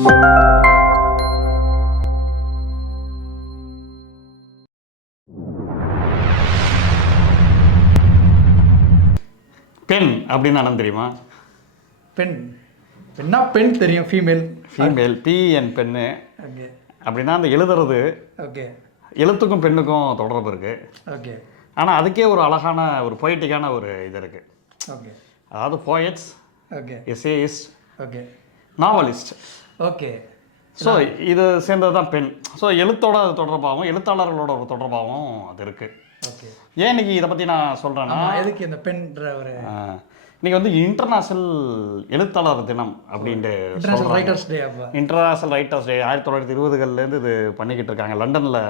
பெண் அப்படின்னு அண்ணன் தெரியுமா? பெண் பெண்ணா? பெண் தெரியும், ஃபீமேல். ஃபீமேல் பிஎன் பெண்ணு. ஓகே. அப்படின்னா அந்த எழுதுறது. ஓகே. எழுத்துக்கும் பெண்ணுக்கும் தொடர்பு இருக்கு. ஓகே. ஆனால் அதுக்கே ஒரு அழகான ஒரு பொய்டிக்கான ஒரு இது இருக்கு. ஓகே. அதாவது poets, okay, essayist, okay, novelist. Okay. So இது சேர்ந்தது தான் பெண். ஸோ எழுத்தோட அது தொடர்பாகவும் எழுத்தாளர்களோட ஒரு தொடர்பாகவும் அது இருக்குது. ஓகே. ஏன் இன்னைக்கு இதை பற்றி நான் சொல்கிறேன்னா, எதுக்கு இந்த பெண்ன்ற ஒரு இன்னைக்கு வந்து இன்டர்நேஷ்னல் எழுத்தாளர் தினம் அப்படின்ட்டு இன்டர்நேஷனல் ரைட்டர்ஸ் டே. அப்போ இன்டர்நேஷ்னல் ரைட்டர்ஸ் டே 1920லேருந்து இது பண்ணிக்கிட்டு இருக்காங்க, லண்டனில்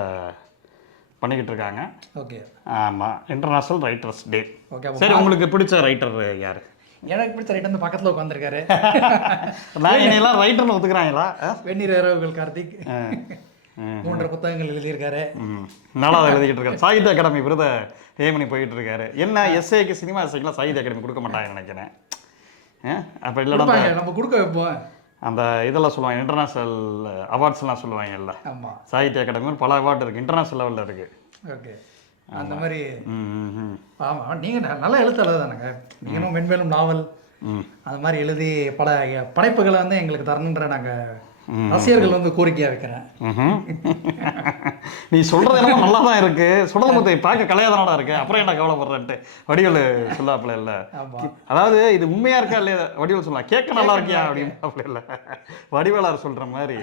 பண்ணிக்கிட்டு இருக்காங்க. ஓகே. ஆமாம், இன்டர்நேஷ்னல் ரைட்டர்ஸ் டே. ஓகே. சரி, உங்களுக்கு பிடிச்ச ரைட்டர் யார்? எனக்கு பிடிச்ச ரைட்டர் வந்து பக்கத்தில் உட்காந்துருக்காரு. நான் என்னெல்லாம் ரைட்டர்னு ஒத்துக்கிறாங்களா? வெந்நீர் இரவுகள் கார்த்திக் 3 புத்தகங்கள் எழுதியிருக்காரு. நல்லா எழுதிக்கிட்டு இருக்காரு. சாகித்ய அகாடமி விருதை ஏமனி போயிட்டு இருக்காரு. என்ன எஸ்ஏக்கு சினிமா எஸ்ஏக்கெலாம் சாகித்ய அகாடமி கொடுக்க மாட்டாங்க நினைக்கிறேன். அப்போ இல்லைன்னா நம்ம கொடுக்க வைப்போம். அந்த இதெல்லாம் சொல்லுவாங்க, இன்டர்நேஷ்னல் அவார்ட்ஸ்லாம் சொல்லுவாங்கல்ல. ஆமாம், சாகித்ய அகாடமி பல அவார்டு இருக்குது, இன்டர்நேஷ்னல் லெவலில் இருக்குது. ஓகே. அந்த மாதிரி. ஆமாம், நீங்கள் நல்ல எழுத்தாளர் தானேங்க. நீங்களும் மென்மேலும் நாவல் அந்த மாதிரி எழுதி படைப்புகளை வந்து எங்களுக்கு தரணுன்ற நாங்கள் ரசிகர்கள் வந்து கோரிக்கையாக வைக்கிறேன். நீ சொல்கிறது என்னமோ நல்லா தான் இருக்குது, சொல்கிறது மொத்தம் பார்க்க கலையாதனோட இருக்கு. அப்புறம் என்ன கவலைப்படுறேன்ட்டு வடிவேலு சொல்லாப்புல இல்லை. அதாவது இது உண்மையாக இருக்கா இல்லையா வடிவேலு சொல்லலாம், கேட்க நல்லா இருக்கியா அப்படின்னு இல்லை, வடிவேலார் சொல்கிற மாதிரி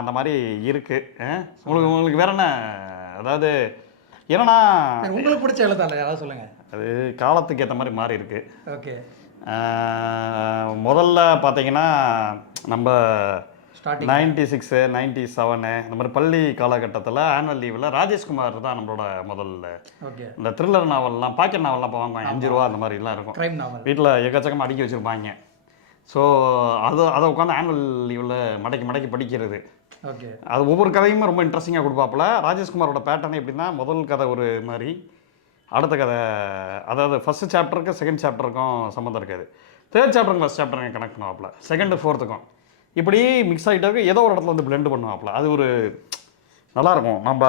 அந்த மாதிரி இருக்குது. உங்களுக்கு வேற என்ன? அதாவது என்னன்னா, உங்களுக்கு பிடிச்ச எழுத்தாளர் யாராவது சொல்லுங்கள். அது காலத்துக்கு ஏற்ற மாதிரி மாறி இருக்கு. ஓகே. முதல்ல பார்த்தீங்கன்னா நம்ம 96, 97 இந்த மாதிரி பள்ளி காலகட்டத்தில் ஆனுவல் லீவில் ராஜேஷ்குமார் தான் நம்மளோட முதல்ல. ஓகே. இந்த த்ரில்லர் நாவல்லாம், பாக்கெட் நாவல்லாம் இப்போ வாங்குவாங்க, 5 ரூபா அந்த மாதிரிலாம் இருக்கும். கிரைம் நாவல் வீட்டில் எக்கச்சக்கமாக அடுக்கி வச்சுருப்பாங்க. ஸோ அதை உட்காந்து ஆனுவல் லீவில் மடக்கி படிக்கிறது. ஓகே. அது ஒவ்வொரு கதையுமே ரொம்ப இன்ட்ரெஸ்டிங்காக கொடுப்பாப்புல. ராஜேஷ்குமாரோட பேட்டர்ன் எப்படின்னா, முதல் கதை ஒரு மாதிரி, அடுத்த கதை அதாவது ஃபஸ்ட்டு சாப்டருக்கு செகண்ட் சாப்டருக்கும் சம்மந்தம் இருக்காது, தேர்ட் சாப்டருக்கு ஃபஸ்ட் சாப்டருக்கு கனெக்ட் பண்ணுவாப்புல, செகண்டு ஃபோர்த்துக்கும் இப்படி மிக்ஸ் ஆகிட்டாக்க ஏதோ ஒரு இடத்துல வந்து பிளெண்ட் பண்ணுவாப்புல. அது ஒரு நல்லாயிருக்கும். நம்ம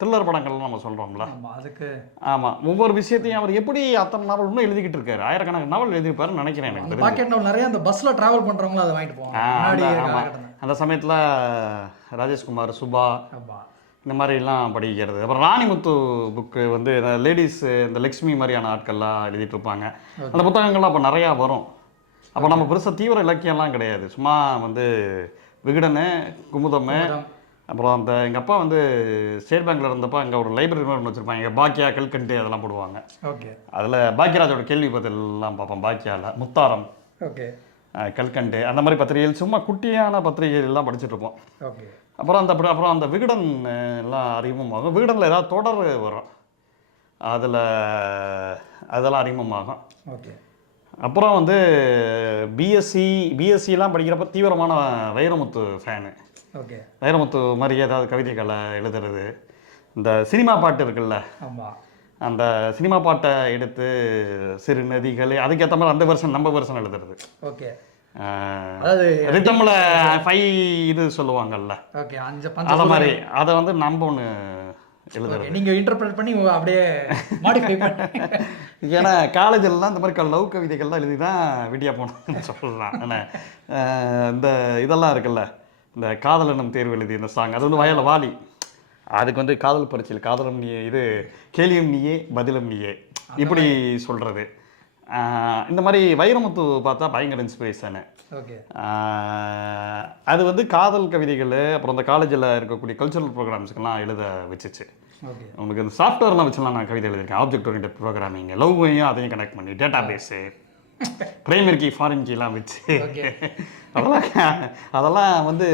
த்ரில்லர் படங்கள்லாம் நம்ம சொல்கிறோம்ல, அதுக்கு ஆமாம், ஒவ்வொரு விஷயத்தையும் அவர் எப்படி அத்தனை நாவல் இன்னும் எழுதிக்கிட்டு இருக்காரு. ஆயிரக்கணக்கான நாவல் எழுதியிருப்பாருன்னு நினைக்கிறேன். எனக்கு பாக்கெட் நாவல் நிறைய அந்த பஸ்ஸில் ட்ராவல் பண்ணுறவங்களும் அதை வாங்கிட்டு போவாங்க. அந்த சமயத்தில் ராஜேஷ்குமார், சுபா இந்த மாதிரிலாம் படிக்கிறது. அப்புறம் ராணிமுத்து புக்கு வந்து லேடிஸ், இந்த லக்ஷ்மி மாதிரியான ஆட்கள்லாம் எழுதிட்டு இருப்பாங்க. அந்த புத்தகங்கள்லாம் அப்போ நிறையா வரும். அப்போ நம்ம பெருசாக தீவிர இலக்கியம்லாம் கிடையாது, சும்மா வந்து விகடனு, குமுதம். அப்புறம் அந்த எங்கள் அப்பா வந்து ஸ்டேட் பேங்க்கில் இருந்தப்போ அங்கே ஒரு லைப்ரரி ஒன்று வச்சுருப்பாங்க, எங்கள் பாக்கியா, கல்கண்டு அதெல்லாம் போடுவாங்க. ஓகே. அதில் பாக்கியராஜோட கேள்வி பதிலெல்லாம் பார்ப்போம். பாக்கியாவில் முத்தாரம், ஓகே, கல்கண்டு அந்த மாதிரி பத்திரிகைகள், சும்மா குட்டியான பத்திரிகைகள் எல்லாம் படிச்சுட்டு இருப்போம். ஓகே. அப்புறம் அந்த விகடன் எல்லாம் அறிமுகமாகும். விகடனில் ஏதாவது தொடர் வரும், அதெல்லாம் அறிமுகமாகும். ஓகே. அப்புறம் வந்து பிஎஸ்சிலாம் படிக்கிறப்ப தீவிரமான வைரமுத்து ஃபேனு. ஓகே. வைரமுத்து மாதிரி ஏதாவது கவிதைகளை எழுதுறது. இந்த சினிமா பாட்டு இருக்குல்ல, ஆமாம், அந்த சினிமா பாட்டை எடுத்து சிறு நதிகள் அதுக்கேற்ற மாதிரி அந்த வெர்ஷன் நம்ம வெர்ஷன் எழுதுறது. ஓகே. அதாவது ரிதம்ல 5 இது சொல்லுவாங்கல்ல, ஓகே, அந்த மாதிரி அதை வந்து நம்ம ஒன்று எழுதுறது. நீங்கள் இன்டர்பிரேட் பண்ணி அப்படியே மாடிஃபை பண்ணி. ஏன்னா காலேஜிலலாம் இந்த மாதிரி லவ் கவிதைகள்லாம் எழுதி தான் விடியா போனோம்னு சொல்லலாம். ஏன்னா இந்த இதெல்லாம் இருக்குல்ல, இந்த காதலனும் தேர்வு எழுதி இந்த சாங், அது வந்து வயல வாலி, அதுக்கு வந்து காதல் பரிச்சையில் காதலும் நீயே, இது கேலியும் நீயே பதிலும் நீயே, இப்படி சொல்கிறது. இந்த மாதிரி வைரமுத்து பார்த்தா பயங்கர இன்ஸ்பிரேஷனு. ஓகே. அது வந்து காதல் கவிதைகள், அப்புறம் இந்த காலேஜில் இருக்கக்கூடிய கல்ச்சுரல் ப்ரோக்ராம்ஸுக்கெல்லாம் எழுத வச்சிச்சு. ஓகே. உங்களுக்கு இந்த சாஃப்ட்வேர்லாம் வச்சுலாம் நான் கவிதை எழுதியிருக்கேன். ஆப்ஜெக்ட் ஓரியன்டட் ப்ரோக்ராமிங், லவ்வையும் அதையும் கனெக்ட் பண்ணி database, primary key, foreign கீலாம் வச்சு அதெல்லாம் வந்து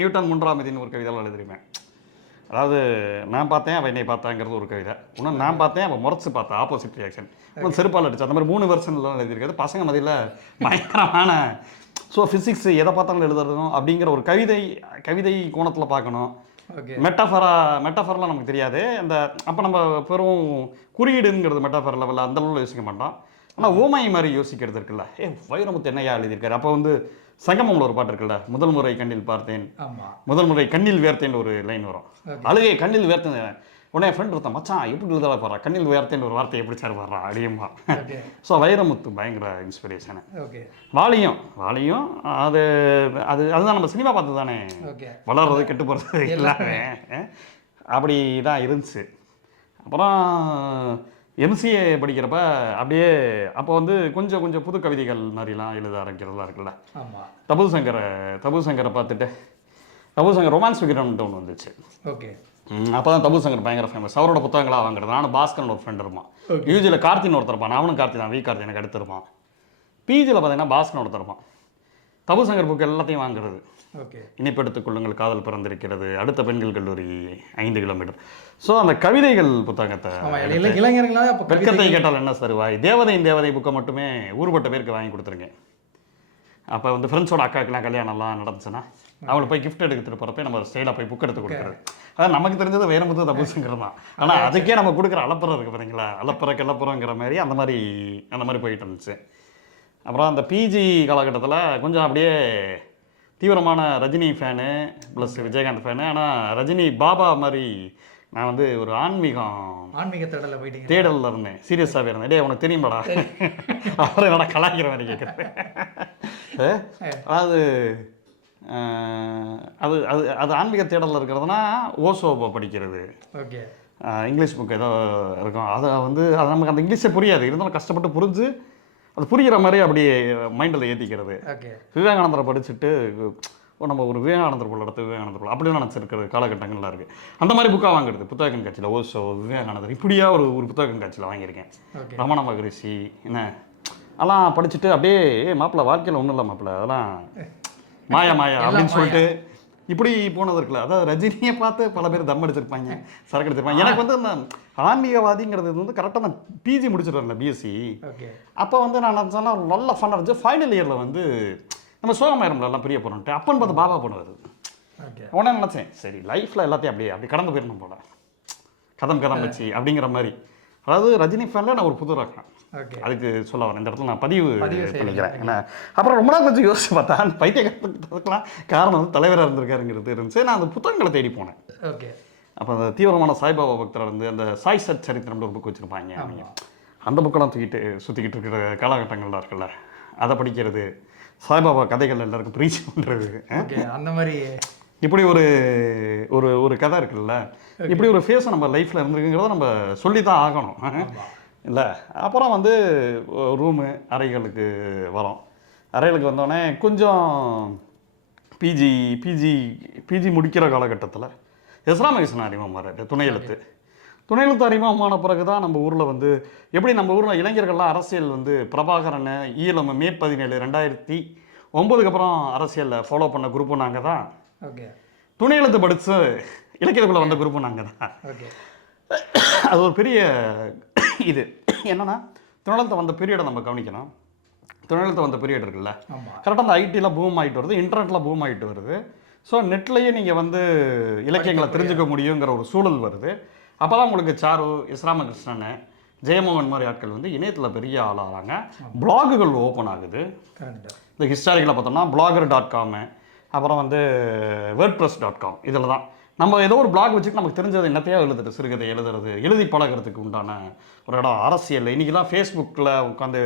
நியூட்டன் மூன்றாம் விதின்னு ஒரு கவிதைலாம் எழுதிருப்பேன். அதாவது நான் பார்த்தேன் அவன் என்னை பார்த்தாங்கிறது ஒரு கவிதை, இன்னும் நான் பார்த்தேன் அவன் முறைச்சு பார்த்தேன், ஆப்போசிட் ரியாக்ஷன், இன்னும் செருப்பால் அடிச்சு, அந்த மாதிரி 3 வெர்ஷன்லாம் எழுதியிருக்காது. பசங்க மதியில் பயங்கரமான. ஸோ ஃபிசிக்ஸ் எதை பார்த்தாலும் எழுதுறதும் அப்படிங்கிற ஒரு கவிதை கோணத்தில் பார்க்கணும். மெட்டாஃபர்லாம் நமக்கு தெரியாது. அந்த அப்போ நம்ம பெரும் குறியீடுங்கிறது மெட்டாஃபர் லெவலில் அந்த அளவில் யோசிக்க மாட்டோம். ஆனால் ஓமை மாதிரி யோசிக்கிறது இருக்குல்ல, வைரமுத்து என்னையா எழுதியிருக்காரு. அப்போ வந்து சங்கமம்ல ஒரு பாட்டு இருக்குல்ல, முதல் முறை கண்ணில் பார்த்தேன், முதல் முறை கண்ணில் வேர்த்தேன் ஒரு லைன் வரும். அழுகை கண்ணில் வேர்த்தேன். உடனே ஃப்ரெண்ட் ஒருத்தன், மச்சான் எப்படி எழுதல பாடுறா, கண்ணில் வேர்த்தேன் ஒரு வார்த்தை எப்படி சார் வர்றா அப்படியுமா. ஸோ வைரமுத்து பயங்கர இன்ஸ்பிரேஷனு. வாலியும் அது அது அதுதான் நம்ம சினிமா பார்த்து தானே வளர்றது கெட்டு போகிறது எல்லாமே அப்படி தான் இருந்துச்சு. அப்புறம் எம்சிஏ படிக்கிறப்ப அப்படியே அப்போ வந்து கொஞ்சம் கொஞ்சம் புது கவிதைகள் மாதிரிலாம் எழுத ஆரம்பிக்கிறதா இருக்குல்ல. தபுசங்கரை பார்த்துட்டு தபுசங்கர் ரொமான்ஸ் விகிரம்னு ஒன்று வந்துச்சு. அப்போ தான் தபுசங்கர் பயங்கர ஃபேமஸ். அவரோட புத்தகங்களாக வாங்குறது. நானும் பாஸ்கரன் ஒரு ஃப்ரெண்ட் இருப்பான். யூஜியில் கார்த்தின்னு ஒருத்தர் இருப்பான். அவனும் கார்த்தி தான், கார்த்தி எனக்கு அடுத்திருப்பான். பிஜியில் பார்த்தீங்கன்னா பாஸ்கரன் ஒருத்தர் இருப்பான். தபுசங்கர் புக்கு எல்லாத்தையும் வாங்குறது. இனிப்பெடுத்துக் கொள்ளுங்கள், காதல் பிறந்திருக்கிறது, அடுத்த பெண்கள் கல்லூரி, 5 கிலோமீட்டர். ஸோ அந்த கவிதைகள் புத்தகத்தை வெட்கத்தை கேட்டால் என்ன சருவாய், தேவதை புக்கை மட்டுமே ஊர்பட்ட பேருக்கு வாங்கி கொடுத்துருங்க. அப்போ வந்து ஃப்ரெண்ட்ஸோட அக்காக்கெல்லாம் கல்யாணம்லாம் நடந்துச்சுன்னா அவங்களுக்கு போய் கிஃப்ட் எடுத்துகிட்டு போகிறப்ப நம்ம ஸ்டைலாக போய் புக் எடுத்து கொடுக்குறது. அதான் நமக்கு தெரிஞ்சது வைரமுத்து தபுசங்கர் தான். ஆனால் அதுக்கே நம்ம கொடுக்குற அலப்புறம் இருக்குது பார்த்தீங்களா, அலப்புறங்கிற மாதிரி அந்த மாதிரி போயிட்டு இருந்துச்சு. அப்புறம் அந்த பிஜி காலகட்டத்தில் கொஞ்சம் அப்படியே தீவிரமான Rajini fan plus Vijayakanth fan. ஆனால் ரஜினி பாபா மாதிரி நான் வந்து ஒரு ஆன்மீக தேடலில் இருந்தேன். சீரியஸாகவே இருந்தேன். டே உனக்கு தெரியுமாடா, அப்புறம் என்னடா கலாய்க்கிற மாதிரி கேட்குறேன். அதாவது அது அது அது ஆன்மீக தேடலில் இருக்கிறதுனா ஓசோபோ படிக்கிறது, இங்கிலீஷ் புக் ஏதோ இருக்கும். அதை வந்து அது நமக்கு அந்த இங்கிலீஷே புரியாது, இருந்தாலும் கஷ்டப்பட்டு புரிஞ்சு அது புரிகிற மாதிரி அப்படியே மைண்டில் ஏற்றிக்கிறது. விவேகானந்தரை படிச்சுட்டு நம்ம ஒரு விவேகானந்தர் போல் எடுத்து விவேகானந்தர் போல் அப்படி நினச்சிருக்கிற காலகட்டங்கள்லாம் இருக்குது. அந்த மாதிரி புக்காக வாங்குறது. புத்தக கண்காட்சியில் ஓசோ, விவேகானந்தர் இப்படியா ஒரு புத்தக கண்காட்சியில் வாங்கியிருக்கேன். ரமண மகரிஷி என்ன அதெல்லாம் படிச்சுட்டு அப்படியே மாப்பிள்ளை வாழ்க்கையில் ஒன்றும் இல்லை மாப்பிள்ளை, அதெல்லாம் மாயா அப்படின்னு சொல்லிட்டு இப்படி போனது இருக்குல்ல. அதாவது ரஜினியை பார்த்து பல பேர் தம் அடிச்சிருப்பாங்க, சரக்கு அடிச்சிருப்பாங்க. எனக்கு வந்து அந்த ஆன்மீகவாதிங்கிறது வந்து கரெக்டாக நான் பிஜி முடிச்சுட்டு வரல, பிஎஸ்சி. அப்போ வந்து நான் சொன்னால் நல்ல ஃபன்னாக இருந்துச்சு. ஃபைனல் இயரில் வந்து நம்ம சோகமாயிரம்ல எல்லாம் பிரிய போகிறோன்ட்டு அப்பன்னு பார்த்து பாபா போனது. உடனே நினச்சேன், சரி லைஃப்பில் எல்லாத்தையும் அப்படி கடந்து போயிடணும் போல, கதம் வச்சு அப்படிங்கிற மாதிரி. அதாவது ரஜினி ஃபேனில் நான் ஒரு புது ரகம், அதுக்கு சொல்ல வரேன். இந்த இடத்துல நான் பதிவு பண்ணிக்கிறேன். ஏன்னா அப்புறம் ரொம்ப நாள் கொஞ்சம் யோசிச்சு பார்த்தா அந்த பைத்தியக்காரத்துக்கெல்லாம் காரணம் வந்து தலைவராக இருந்திருக்காருங்கிறது இருந்துச்சு. நான் அந்த புத்தகங்களை தேடி போனேன். அப்போ அந்த தீவிரமான சாய்பாபா பக்தராக இருந்து அந்த சாய் சத் சரித்திரம்னு ஒரு புக் வச்சுருப்பாங்க. அந்த புக்கெல்லாம் சுற்றிக்கிட்டு இருக்கிற காலகட்டங்கள்லாம் இருக்குல்ல, அதை படிக்கிறது, சாய்பாபா கதைகள் எல்லாருக்கும் ப்ரீச் பண்ணுறது, அந்த மாதிரி இப்படி ஒரு கதை இருக்குல்ல, இப்படி ஒரு ஃபேஸை நம்ம லைஃப்பில் இருந்துருக்குங்கிறத நம்ம சொல்லி தான் ஆகணும் இல்லை. அப்புறம் வந்து அறைகளுக்கு வரோம். அறைகளுக்கு வந்தோடனே கொஞ்சம் பிஜி முடிக்கிற காலகட்டத்தில் எஸ்ராமகிருஷ்ணன் அறிமுகமாறாரு. துணையெழுத்து அறிமுகமான பிறகு தான் நம்ம ஊரில் வந்து எப்படி நம்ம ஊரில் இளைஞர்கள்லாம் அரசியல் வந்து பிரபாகரன் ஈழம் மே 17 2009 அப்புறம் அரசியலில் ஃபாலோ பண்ண குரூப்பு நாங்கள் தான். துணையெழுத்து படித்து இலக்கியத்துக்குள்ளே வந்த குரூப்பு நாங்கள் தான். அது ஒரு பெரிய இது என்னென்னா, துணையெழுத்து வந்த பீரியடை நம்ம கவனிக்கணும். துணையெழுத்து வந்த பீரியட் இருக்குல்ல, கரெக்டாக அந்த ஐடியில் பூம் ஆகிட்டு வருது, இன்டர்நெட்டில் பூம் ஆகிட்டு வருது. ஸோ நெட்லேயே நீங்கள் வந்து இலக்கியங்களை தெரிஞ்சுக்க முடியுங்கிற ஒரு சூழல் வருது. அப்போ தான் உங்களுக்கு சாரு, இஸ்ராமகிருஷ்ணன், ஜெயமோகன் மாதிரி ஆட்கள் வந்து இணையத்தில் பெரிய ஆளாகிறாங்க. பிளாகுகள் ஓப்பன் ஆகுது. இந்த ஹிஸ்டாரிக்கலை பார்த்தோம்னா blogger.com, அப்புறம் வந்து wordpress.com, இதில் தான் நம்ம ஏதோ ஒரு பிளாக் வச்சுட்டு நமக்கு தெரிஞ்சது என்னத்தையோ எழுதுறது, சிறுகதை எழுதி பழகிறதுக்கு உண்டான ஒரு இடம். அரசியல் இன்றைக்கெல்லாம் ஃபேஸ்புக்கில் உட்காந்து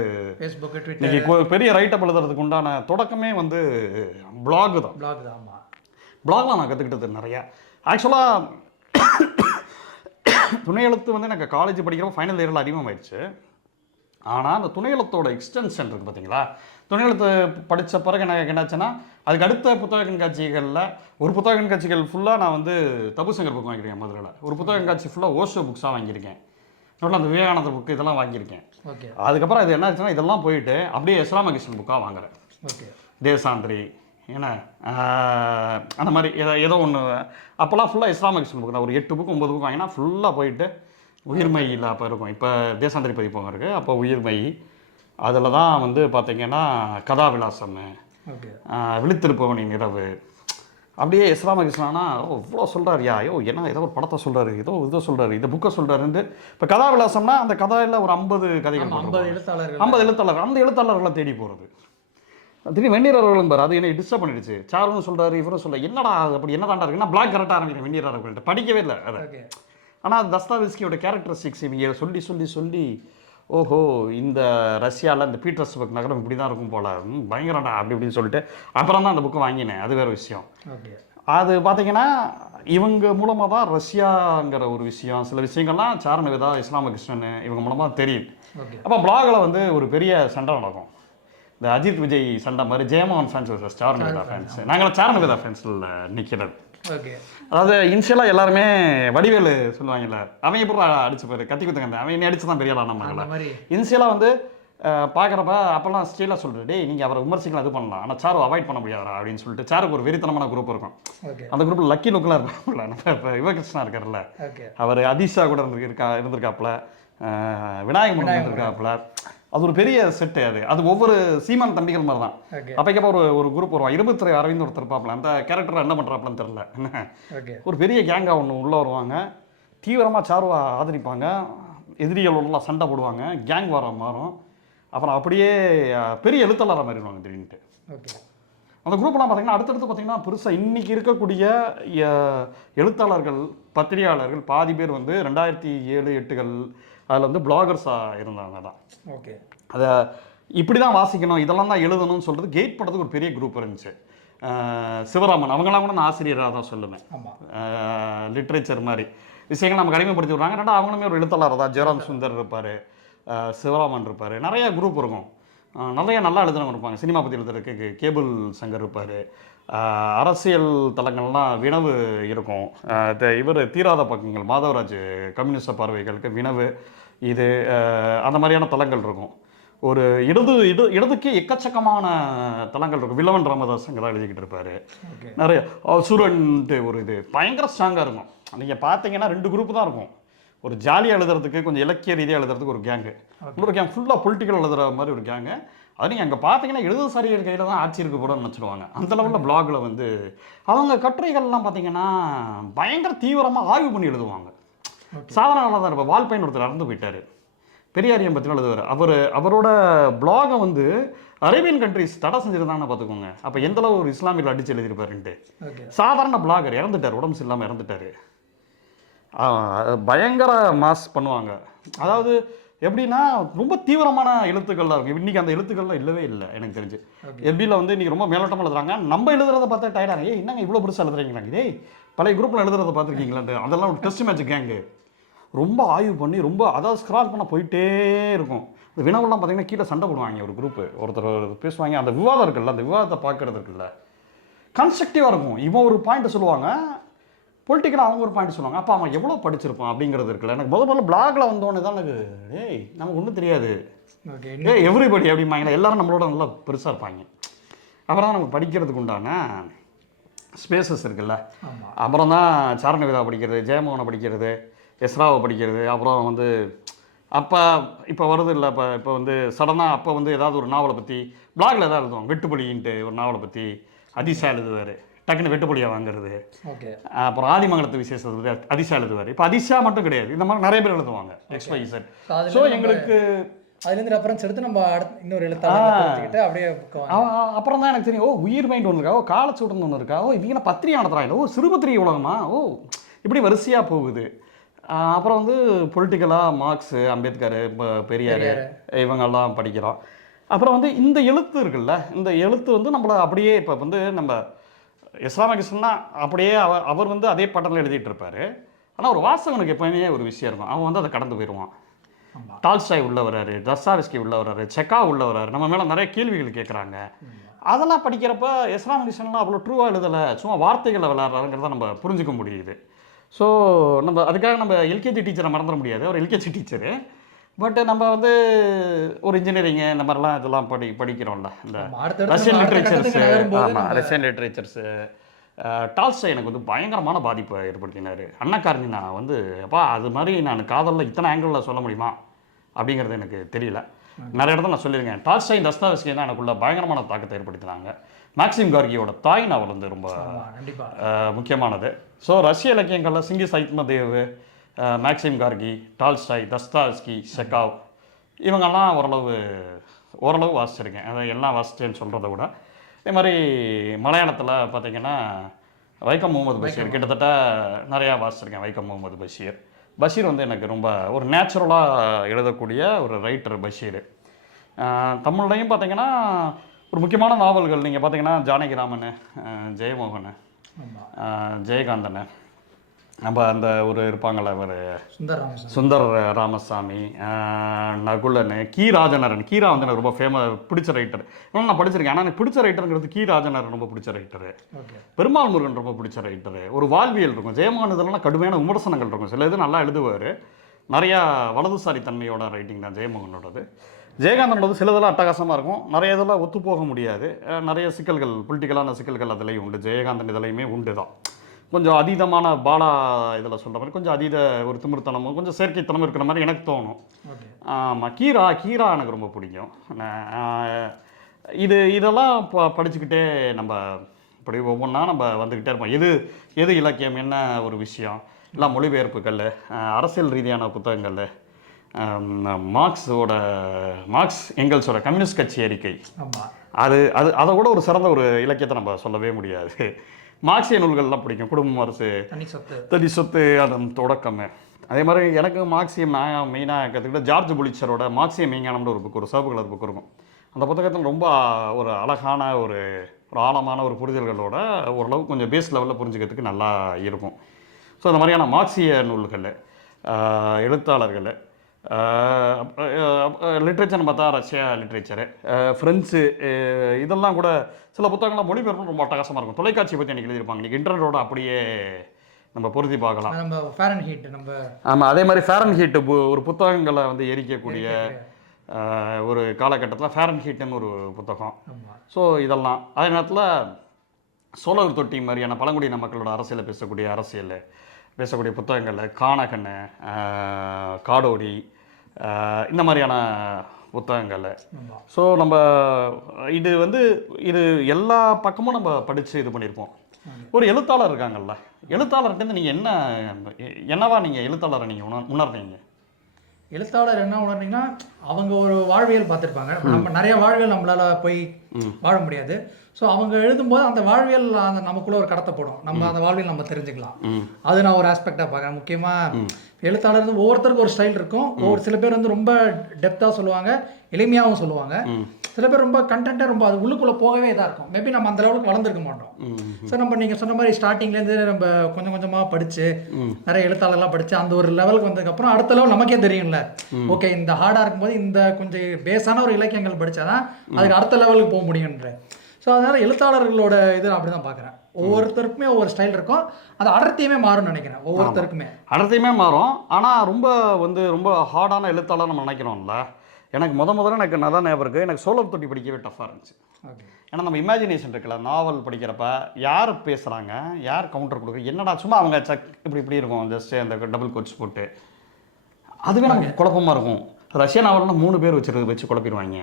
இன்றைக்கி பெரிய ரைட்டப் எழுதுறதுக்கு உண்டான தொடக்கமே வந்து பிளாக் தான். பிளாக்லாம் நான் கற்றுக்கிட்டது நிறையா. ஆக்சுவலாக துணையெழுத்து வந்து எனக்கு காலேஜ் படிக்கிறப்போ ஃபைனல் இயரில் அறிமுகமாயிடுச்சு. ஆனால் அந்த துணையெழுத்தோட எக்ஸ்டென்ஷன் இருக்குது பார்த்தீங்களா, துணையெழுத்து படித்த பிறகு எனக்கு என்னாச்சுன்னா, அதுக்கு அடுத்த புத்தக கண்காட்சிகளில் ஒரு புத்தக கண்காட்சிகள் ஃபுல்லாக நான் வந்து தபுசங்கர் புக் வாங்கியிருக்கேன். மதுரையில் ஒரு புத்தக கண்காட்சி ஃபுல்லாக ஓஷோ புக்ஸாக வாங்கியிருக்கேன். இன்னொன்று அந்த விவேகானந்தர் புக்கு இதெல்லாம் வாங்கியிருக்கேன். அதுக்கப்புறம் இது என்ன ஆச்சுன்னா, இதெல்லாம் போயிட்டு அப்படியே இஸ்ராமகிருஷ்ணன் புக்காக வாங்குறேன். தேசாந்திரி ஏன்னா அந்த மாதிரி ஏதோ ஒன்று. அப்போல்லாம் ஃபுல்லாக இஸ்ராமகிருஷ்ணன் புக் தான். ஒரு 8 புக்கு 9 புக் வாங்கினா ஃபுல்லாக போயிட்டு உயிர்மையில் அப்போ இருக்கும். இப்போ தேசாந்திரி பதிப்பகம் இருக்குது, அப்போ உயிர்மை. அதில் தான் வந்து பார்த்திங்கன்னா கதாவிலாசம், விழித்திருப்பவனின் இரவு, அப்படியே இஸ்லாம கிருஷ்ணானா இவ்வளோ சொல்கிறாருயா ஐயோ என்ன ஏதோ ஒரு படத்தை சொல்கிறாரு இதோ சொல்கிறாரு இந்த புக்கை சொல்கிறாருன்ட்டு இப்போ கதாவிலாசம்னா அந்த கதையில் ஒரு 50 கதைகள் 50 எழுத்தாளர்கள் 50 எழுத்தாளர் அந்த எழுத்தாளர்களை தேடி போகிறது திடீர்னு வெந்நீர் அவர்களும் பாரு அது என்னை டிஸ்டர்ப் பண்ணிடுச்சு சாருன்னு சொல்கிறாரு இவரும் சொல்ல என்னடா அது அப்படி என்ன தாண்டா இருக்குன்னா பிளாக் கரெக்டாக ஆரம்பிக்கிறேன் வெந்நீர் அவர்கள்ட்ட படிக்கவே இல்லை அதை ஆனால் தஸ்தாவேஸ்கியோட கேரக்டரிஸ்டிக்ஸ் இவங்க சொல்லி ஓஹோ இந்த ரஷ்யாவில் இந்த பீட்டர்ஸ்பர்க் நகரம் இப்படி தான் இருக்கும் போல பயங்கரம்டா அப்படி இப்படின்னு சொல்லிட்டு அப்புறம் தான் அந்த புக்கை வாங்கினேன் அது வேறு விஷயம் அது பார்த்தீங்கன்னா இவங்க மூலமாக தான் ரஷ்யாங்கிற ஒரு விஷயம் சில விஷயங்கள்லாம் சாரநிவேதா இஸ்லாம கிருஷ்ணன் இவங்க மூலமாக தெரியும் அப்போ பிளாகில் வந்து ஒரு பெரிய சண்டை நடக்கும் இந்த அஜித் விஜய் சண்டை மாதிரி ஜெயமோகன் ஃபேன்ஸ் சாரநிவேதா ஃபேன்ஸ் நாங்களாம் சாரநிவேதா ஃபேன்ஸில் நிற்கிறது அதாவது இன்ஷியலாக எல்லாருமே வடிவேலு சொல்லுவாங்கல்ல அவன் எப்படி அடிச்சு போயிரு கத்தி குத்துங்க அவன் என்ன அடிச்சு தான் பெரிய ஆளான மகளை இன்ஷியலாக வந்து பார்க்குறப்ப அப்போல்லாம் ஸ்டீலாக சொல்கிறது டேய் நீங்கள் அவரை விமர்சிக்கலாம் இது பண்ணலாம் ஆனால் சாரு அவாய்ட் பண்ண முடியாதா அப்படின்னு சொல்லிட்டு சாருக்கு ஒரு வெறித்தனமான குரூப் இருக்கும் அந்த குரூப்பில் லக்கி லுக்கெலாம் இருப்பாங்கல்ல நம்ம இப்போ யுவகிருஷ்ணா இருக்கார்ல அவர் அதிஷா கூட இருந்திருக்காப்புல விநாயக முருகன் இருந்திருக்காப்புல அது ஒரு பெரிய செட்டு அது ஒவ்வொரு சீமான் தம்பிகள் மாதிரி தான் அப்போக்கப்போ ஒரு குரூப் வருவான் 23 அரவிந்த் ஒருத்தர் இருப்பாப்புல அந்த கேரக்டர் என்ன பண்ணுறாப்புலன்னு தெரில ஒரு பெரிய கேங்காக ஒன்று உள்ளே வருவாங்க தீவிரமாக சாருவா ஆதரிப்பாங்க எதிரிகளோடலாம் சண்டை போடுவாங்க கேங் வர மாறும் அப்புறம் அப்படியே பெரிய எழுத்தாளராக மாறிடுவாங்க திடீர்னுட்டு அந்த குரூப்லாம் பார்த்தீங்கன்னா அடுத்தடுத்து பார்த்தீங்கன்னா பெருசாக இன்றைக்கி இருக்கக்கூடிய எழுத்தாளர்கள் பத்திரிகையாளர்கள் பாதி பேர் வந்து 2007, 8 அதில் வந்து பிளாகர்ஸாக இருந்தாங்க தான் அதை இப்படி தான் வாசிக்கணும் இதெல்லாம் தான் எழுதணும்னு சொல்கிறது கெயிட் பண்ணுறதுக்கு ஒரு பெரிய குரூப் இருந்துச்சு சிவராமன் அவங்களாம் கூட நான் ஆசிரியராக தான் சொல்லுவேன் லிட்ரேச்சர் மாதிரி விஷயங்கள் நம்ம கடிமைப்படுத்தி விட்றாங்க ரெண்டா அவங்களுமே ஒரு எழுத்தாளர் தான் ஜெயராம் சுந்தர் இருப்பார் சிவராமன் இருப்பார் நிறைய குரூப் இருக்கும் நிறைய நல்லா எழுதுனவங்க இருப்பாங்க சினிமா பற்றி எழுதுறதுக்கு கேபிள் சங்கர் இருப்பார் அரசியல் தளங்கள்லாம் வினவு இருக்கும் இவர் தீராத பக்கங்கள் மாதவராஜ் கம்யூனிஸ்ட பார்வைகளுக்கு வினவு இது அந்த மாதிரியான தளங்கள் இருக்கும் ஒரு இடதுக்கு எக்கச்சக்கமான தளங்கள் இருக்கும் வில்லவன் ராமதாஸ் அங்கே தான் எழுதிக்கிட்டு இருப்பார் நிறைய சுரன்ட்டு ஒரு இது பயங்கர ஸ்ட்ராங்காக இருக்கும் நீங்கள் பார்த்தீங்கன்னா 2 குரூப் தான் இருக்கும் ஒரு ஜாலியாக எழுதுறதுக்கு கொஞ்சம் இலக்கிய ரீதியாக எழுதுறதுக்கு ஒரு கேங்கு இன்னொரு கேங் ஃபுல்லாக பொலிட்டிக்கல் எழுதுகிற மாதிரி ஒரு கேங்கு அது நீங்கள் அங்கே பார்த்தீங்கன்னா இடதுசாரிகள் கையில் தான் ஆட்சி இருக்க கூட நினச்சிடுவாங்க அந்த லெவலில் பிளாகில் வந்து அவங்க கட்டுரைகள்லாம் பார்த்தீங்கன்னா பயங்கர தீவிரமாக ஆய்வு பண்ணி எழுதுவாங்க சாதாரண தான் இருப்பார் வால்பையன் ஒருத்தர் இறந்து போயிட்டார் பெரியாரியம் பற்றின எழுதுவார் அவரோட பிளாகை வந்து அரேபியன் கண்ட்ரிஸ் தடை செஞ்சுருந்தாங்கன்னு பார்த்துக்கோங்க அப்போ எந்தளவு ஒரு இஸ்லாமியில் அடித்து எழுதியிருப்பாருன்ட்டு சாதாரண பிளாகர் இறந்துட்டார் உடம்பு சரியில்லாமல் இறந்துட்டார் பயங்கர மாஸ் பண்ணுவாங்க அதாவது எப்படின்னா ரொம்ப தீவிரமான எழுத்துக்கள்லாம் இருக்கும் இன்றைக்கி அந்த எழுத்துக்கள்லாம் இல்லவே இல்லை எனக்கு தெரிஞ்சு எஃபியில் வந்து இன்றைக்கி ரொம்ப மேலோட்டமாக எழுதுறாங்க நம்ம எழுதுறதை பார்த்தா டயர்டாக என்னங்க இவ்வளோ பெருசாக எழுதுறீங்களா இதே பழைய குரூப்பில் எழுதுறதை பார்த்துருக்கீங்களான்ட்டு அதெல்லாம் ஒரு டெஸ்ட் மேட்ச் கேங்கு ரொம்ப ஆய்வு பண்ணி ரொம்ப அதாவது ஸ்க்ரால் பண்ண போயிட்டே இருக்கும் இந்த வினவெல்லாம் பார்த்தீங்கன்னா கீழே சண்டை போடுவாங்க ஒரு குரூப்பு ஒருத்தர் பேசுவாங்க அந்த விவாதம் இருக்குல்ல அந்த விவாதத்தை பார்க்கறது இருக்குல்ல கன்ஸ்ட்ரக்டிவாக இருக்கும் இவன் ஒரு பாயிண்ட்டை சொல்லுவாங்க பொலிட்டிக்கலாக அவங்க ஒரு பாயிண்ட் சொல்லுவாங்க அப்போ அவன் எவ்வளோ படிச்சிருப்பான் அப்படிங்கிறது இருக்குல்ல எனக்கு முதல்ல பிளாகில் வந்தோடனே தான் எனக்கு ஏய் நமக்கு ஒன்றும் தெரியாது எவ்ரிபடி அப்படிம்பாங்களா எல்லாரும் நம்மளோட நல்லா பெருசாக இருப்பாங்க அப்புறம் தான் நமக்கு படிக்கிறதுக்கு உண்டான ஸ்பேசஸ் இருக்குல்ல அப்புறம் தான் சாரநிவேதா படிக்கிறது ஜெயமோகனை படிக்கிறது எஸ்ராவை படிக்கிறது அப்புறம் வந்து அப்போ இப்போ வருது இல்லை இப்போ வந்து சடனாக அப்போ வந்து ஏதாவது ஒரு நாவலை பற்றி பிளாகில் எதாவது எழுதுவோம் வெட்டுப்பொலின்ட்டு ஒரு நாவலை பற்றி அதிசா எழுதுவார் டக்குன்னு வெட்டுப்பொலியாக வாங்குறது அப்புறம் ஆதிமங்கலத்து விசேஷத்தை அதிசா எழுதுவார் இப்போ அதிசா மட்டும் கிடையாது இந்த மாதிரி நிறைய பேர் எழுதுவாங்க XYZ ஸோ எங்களுக்கு அதுலேருந்து ரெஃபரன்ஸ் எடுத்து நம்ம இன்னொரு எழுத்தாளர் அப்படியே அப்புறம் தான் எனக்கு தெரியும் உயிர் மைண்ட் ஒன்று இருக்கா காலச்சூடுன்னு ஒன்று இருக்கா இவங்க பத்திரிகை நடத்துகிறாங்க சிறு பத்திரிகை உலகமா இப்படி வரிசையாக போகுது அப்புறம் வந்து பொலிட்டிக்கலாக மார்க்ஸு அம்பேத்கர் பெரியார் இவங்கெல்லாம் படிக்கிறோம் அப்புறம் வந்து இந்த எழுத்து இருக்குல்ல இந்த எழுத்து வந்து நம்மளை அப்படியே இப்போ வந்து நம்ம இஸ்லாம கிருஷ்ணன்னா அப்படியே அவர் வந்து அதே பாட்டனில் எழுதிட்டு இருப்பார் ஆனால் ஒரு வாசகனுக்கு எப்போயுமே ஒரு விஷயம் இருக்கும் அவன் வந்து அதை கடந்து போயிடுவான் டால்ஸ்டாய் உள்ள வர்றாரு தஸ்தாவேஸ்கி உள்ள வர்றாரு செக்கா உள்ள வர்றாரு நம்ம மேலே நிறைய கேள்விகள் கேட்குறாங்க அதெல்லாம் படிக்கிறப்ப இஸ்லாம கிருஷ்ணன்லாம் அவ்வளோ ட்ரூவாக எழுதலை சும்மா வார்த்தைகளை விளையாடுறாருங்கிறத நம்ம புரிஞ்சுக்க முடியுது ஸோ நம்ம அதுக்காக நம்ம எல்கேஜி டீச்சரை மறந்துட முடியாது ஒரு எல்கேஜி டீச்சரு பட் நம்ம வந்து ஒரு இன்ஜினியரிங்கு இந்த மாதிரிலாம் இதெல்லாம் படிக்கிறோம்ல இந்த ரஷ்யன் லிட்ரேச்சர்ஸு ஆமாம் ரஷ்யன் லிட்ரேச்சர்ஸு டால்ஸ்டாய் எனக்கு வந்து பயங்கரமான பாதிப்பை ஏற்படுத்தினார் அன்னக்காரனி நான் வந்து அப்பா அது மாதிரி நான் காதலில் இத்தனை ஆங்கிளில் சொல்ல முடியுமா அப்படிங்கிறது எனக்கு தெரியல நிறைய இடத்துல நான் சொல்லியிருக்கேன். டால்ஸ்டாய், தஸ்தாவெஸ்கி தான் எனக்குள்ள பயங்கரமான தாக்கத்தை ஏற்படுத்தினாங்க. மேக்சிம் கார்கியோட தாய் நாவல் வந்து ரொம்ப முக்கியமானது. ஸோ ரஷ்ய இலக்கியங்களில் சிங்கிஸ் ஐத்மதேவ், மேக்சிம் கார்கி, டால்ஸ்டாய், தஸ்தாவெஸ்கி, செக்காவ் இவங்கெல்லாம் ஓரளவு வாசிச்சிருக்கேன். அதை எல்லாம் வாசிச்சேன்னு சொல்கிறத விட இதே மாதிரி மலையாளத்தில் பார்த்தீங்கன்னா வைக்கம் முகமது பஷீர் கிட்டத்தட்ட நிறையா வாசிச்சிருக்கேன். வைக்கம் முகமது பஷீர் வந்து எனக்கு ரொம்ப ஒரு நேச்சுரலாக எழுதக்கூடிய ஒரு ரைட்டர் பஷீர். தமிழ்லையும் பார்த்தீங்கன்னா ஒரு முக்கியமான நாவல்கள் நீங்கள் பார்த்தீங்கன்னா ஜானகிராமன், ஜெயமோகன், ஜெயகாந்தன், நம்ம அந்த ஒரு இருப்பாங்கள்ல அவர் சுந்தர் ராமசாமி, நகுலன், கி ராஜனரன். கீரா வந்து எனக்கு ரொம்ப பிடிச்ச ரைட்டர். இன்னும் நான் படிச்சிருக்கேன். ஆனால் எனக்கு பிடிச்ச ரைட்டருங்கிறது கி ராஜனரன் ரொம்ப பிடிச்ச ரைட்டரு. பெருமாள் முருகன் ரொம்ப பிடிச்ச ரைட்டரு. ஒரு வாழ்வியல் இருக்கும். ஜெயமோகன் இதெல்லாம் கடுமையான விமர்சனங்கள் இருக்கும். சில இது நல்லா எழுதுவார். நிறையா வலதுசாரி தன்மையோட ரைட்டிங் தான் ஜெயமோகனோடது. ஜெயகாந்தனோடது சிலதெல்லாம் அட்டகாசமாக இருக்கும். நிறைய இதெல்லாம் ஒத்து போக முடியாது. நிறைய சிக்கல்கள், பொலிட்டிக்கலான சிக்கல்கள் அதுலேயும் உண்டு. ஜெயகாந்தன் இதுலையுமே உண்டு தான். கொஞ்சம் அதீதமான பாலா இதில் சொல்கிற மாதிரி கொஞ்சம் அதீத ஒரு திமிர்த்தனமும் கொஞ்சம் செயற்கைத்தனமும் இருக்கிற மாதிரி எனக்கு தோணும். ஆமாம், கீரா எனக்கு ரொம்ப பிடிக்கும். இதெல்லாம் படிச்சுக்கிட்டே நம்ம இப்படி ஒவ்வொன்றா நம்ம வந்துக்கிட்டே இருப்போம். எது இலக்கியம், என்ன ஒரு விஷயம், இல்லை மொழிபெயர்ப்புகள், அரசியல் ரீதியான புத்தகங்கள், மார்க்ஸ் எங்கெல்ஸோட கம்யூனிஸ்ட் கட்சி அறிக்கை, அதை கூட ஒரு சிறந்த ஒரு இலக்கியத்தை நம்ம சொல்லவே முடியாது. மார்க்சிய நூல்கள்லாம் பிடிக்கும். குடும்பம், அரசு, தனி சொத்து, அதன் தொடக்கம். அதே மாதிரி எனக்கு மார்க்சியம் நான் மெயினாக கற்றுக்கிட்ட ஜார்ஜ் புலிச்சரோட மார்க்சிய மெய்ஞானம்னு ஒரு புக், ஒரு சிவப்பு கலர் புக் இருக்கும். அந்த புத்தகத்தில் ரொம்ப ஒரு அழகான ஒரு ஆழமான ஒரு புரிதல்களோட ஓரளவுக்கு கொஞ்சம் பேஸ் லெவலில் புரிஞ்சுக்கிறதுக்கு நல்லா இருக்கும். ஸோ அந்த மாதிரியான மார்க்சிய நூல்கள், எழுத்தாளர்கள், லிட்ரேச்சர்னு பார்த்தா ரஷ்யா லிட்ரேச்சரு, ஃப்ரெஞ்சு, இதெல்லாம் கூட சில புத்தகங்கள்லாம் மொழிபெயர்ப்பு ரொம்ப அட்டகாசமாக இருக்கும். தொலைக்காட்சியை பற்றி எனக்கு எழுதியிருப்பாங்க. இன்றைக்கி இன்டர்நெட்டோட அப்படியே நம்ம பொருத்தி பார்க்கலாம். ஆமாம், அதே மாதிரி ஃபாரன்ஹீட் ஒரு புத்தகங்களை வந்து எரிக்கக்கூடிய ஒரு காலகட்டத்தில் ஃபாரன்ஹீட்டுன்னு ஒரு புத்தகம். ஸோ இதெல்லாம் அதே நேரத்தில் சோழர் தொட்டி மாதிரியான பழங்குடியின மக்களோட அரசியலை பேசக்கூடிய புத்தகங்கள், கானகன், காடோடி, இந்த மாதிரியான புத்தகங்கள். ஸோ நம்ம இது எல்லா பக்கமும் நம்ம படித்து இது பண்ணியிருப்போம். ஒரு எழுத்தாளர் இருக்காங்கல்ல, எழுத்தாளர்கிட்ட நீங்கள் என்னவா நீங்கள் எழுத்தாளரை நீங்கள் உணர்றீங்க? எழுத்தாளர் என்ன உணர்ந்தீங்கன்னா, அவங்க ஒரு வாழ்வியல் பார்த்துருப்பாங்க. நம்ம நிறைய வாழ்வியல் நம்மளால் போய் வாழ முடியாது. ஸோ அவங்க எழுதும்போது அந்த வாழ்வியல் அந்த நமக்குள்ளே ஒரு கடத்தப்படும். நம்ம அந்த வாழ்வியல் நம்ம தெரிஞ்சுக்கலாம். அது நான் ஒரு ஆஸ்பெக்டாக பார்க்குறேன். முக்கியமாக எழுத்தாளர் வந்து ஒவ்வொருத்தருக்கும் ஒரு ஸ்டைல் இருக்கும். சில பேர் வந்து ரொம்ப டெப்த்தாக சொல்லுவாங்க, எளிமையாகவும் சொல்லுவாங்க. சில பேர் ரொம்ப கண்டென்ட்டாக ரொம்ப அது உள்ளுக்குள்ளே போகவே இதாக இருக்கும். மேபி நம்ம அந்த லெவலுக்கு வளர்ந்துருக்க மாட்டோம். ஸோ நம்ம நீங்கள் சொன்ன மாதிரி ஸ்டார்டிங்லேருந்து நம்ம கொஞ்சம் கொஞ்சமாக படித்து நிறைய எழுத்தாளர்லாம் படித்து அந்த ஒரு லெவலுக்கு வந்ததுக்கப்புறம் அடுத்த லெவல் நமக்கே தெரியும்ல, ஓகே இந்த ஹார்டாக இருக்கும்போது இந்த கொஞ்சம் பேஸான ஒரு இலக்கியங்கள் படித்தாதான் அதுக்கு அடுத்த லெவலுக்கு போக முடியுன்ற. ஸோ அதனால் எழுத்தாளர்களோட இது அப்படி தான் பார்க்குறேன். ஒவ்வொருத்தருக்குமே ஒவ்வொரு ஸ்டைல் இருக்கும். அது அடர்த்தியுமே மாறும்னு நினைக்கிறேன். ஒவ்வொருத்தருக்குமே அடர்த்தியுமே மாறும். ஆனால் ரொம்ப ஹார்டான எழுத்தாளர் நம்ம நினைக்கிறோம்ல. எனக்கு முதல்ல எனக்கு நல்லா ஞாபகம் இருக்குது. எனக்கு சோழர் தொட்டி படிக்கவே டஃப்பாக இருந்துச்சு. ஏன்னா நம்ம இமேஜினேஷன் இருக்குல்ல, நாவல் படிக்கிறப்ப யார் பேசுகிறாங்க, யார் கவுண்டர் கொடுக்குறது, என்னடா சும்மா அவங்க இப்படி இருக்கும், ஜஸ்ட் அந்த டபுள் கோட்ஸ் போட்டு, அதுவே நமக்கு குழப்பமாக இருக்கும். ரஷ்யா நாவல்னா 3 பேர் வச்சு குழப்பிடுவாங்க.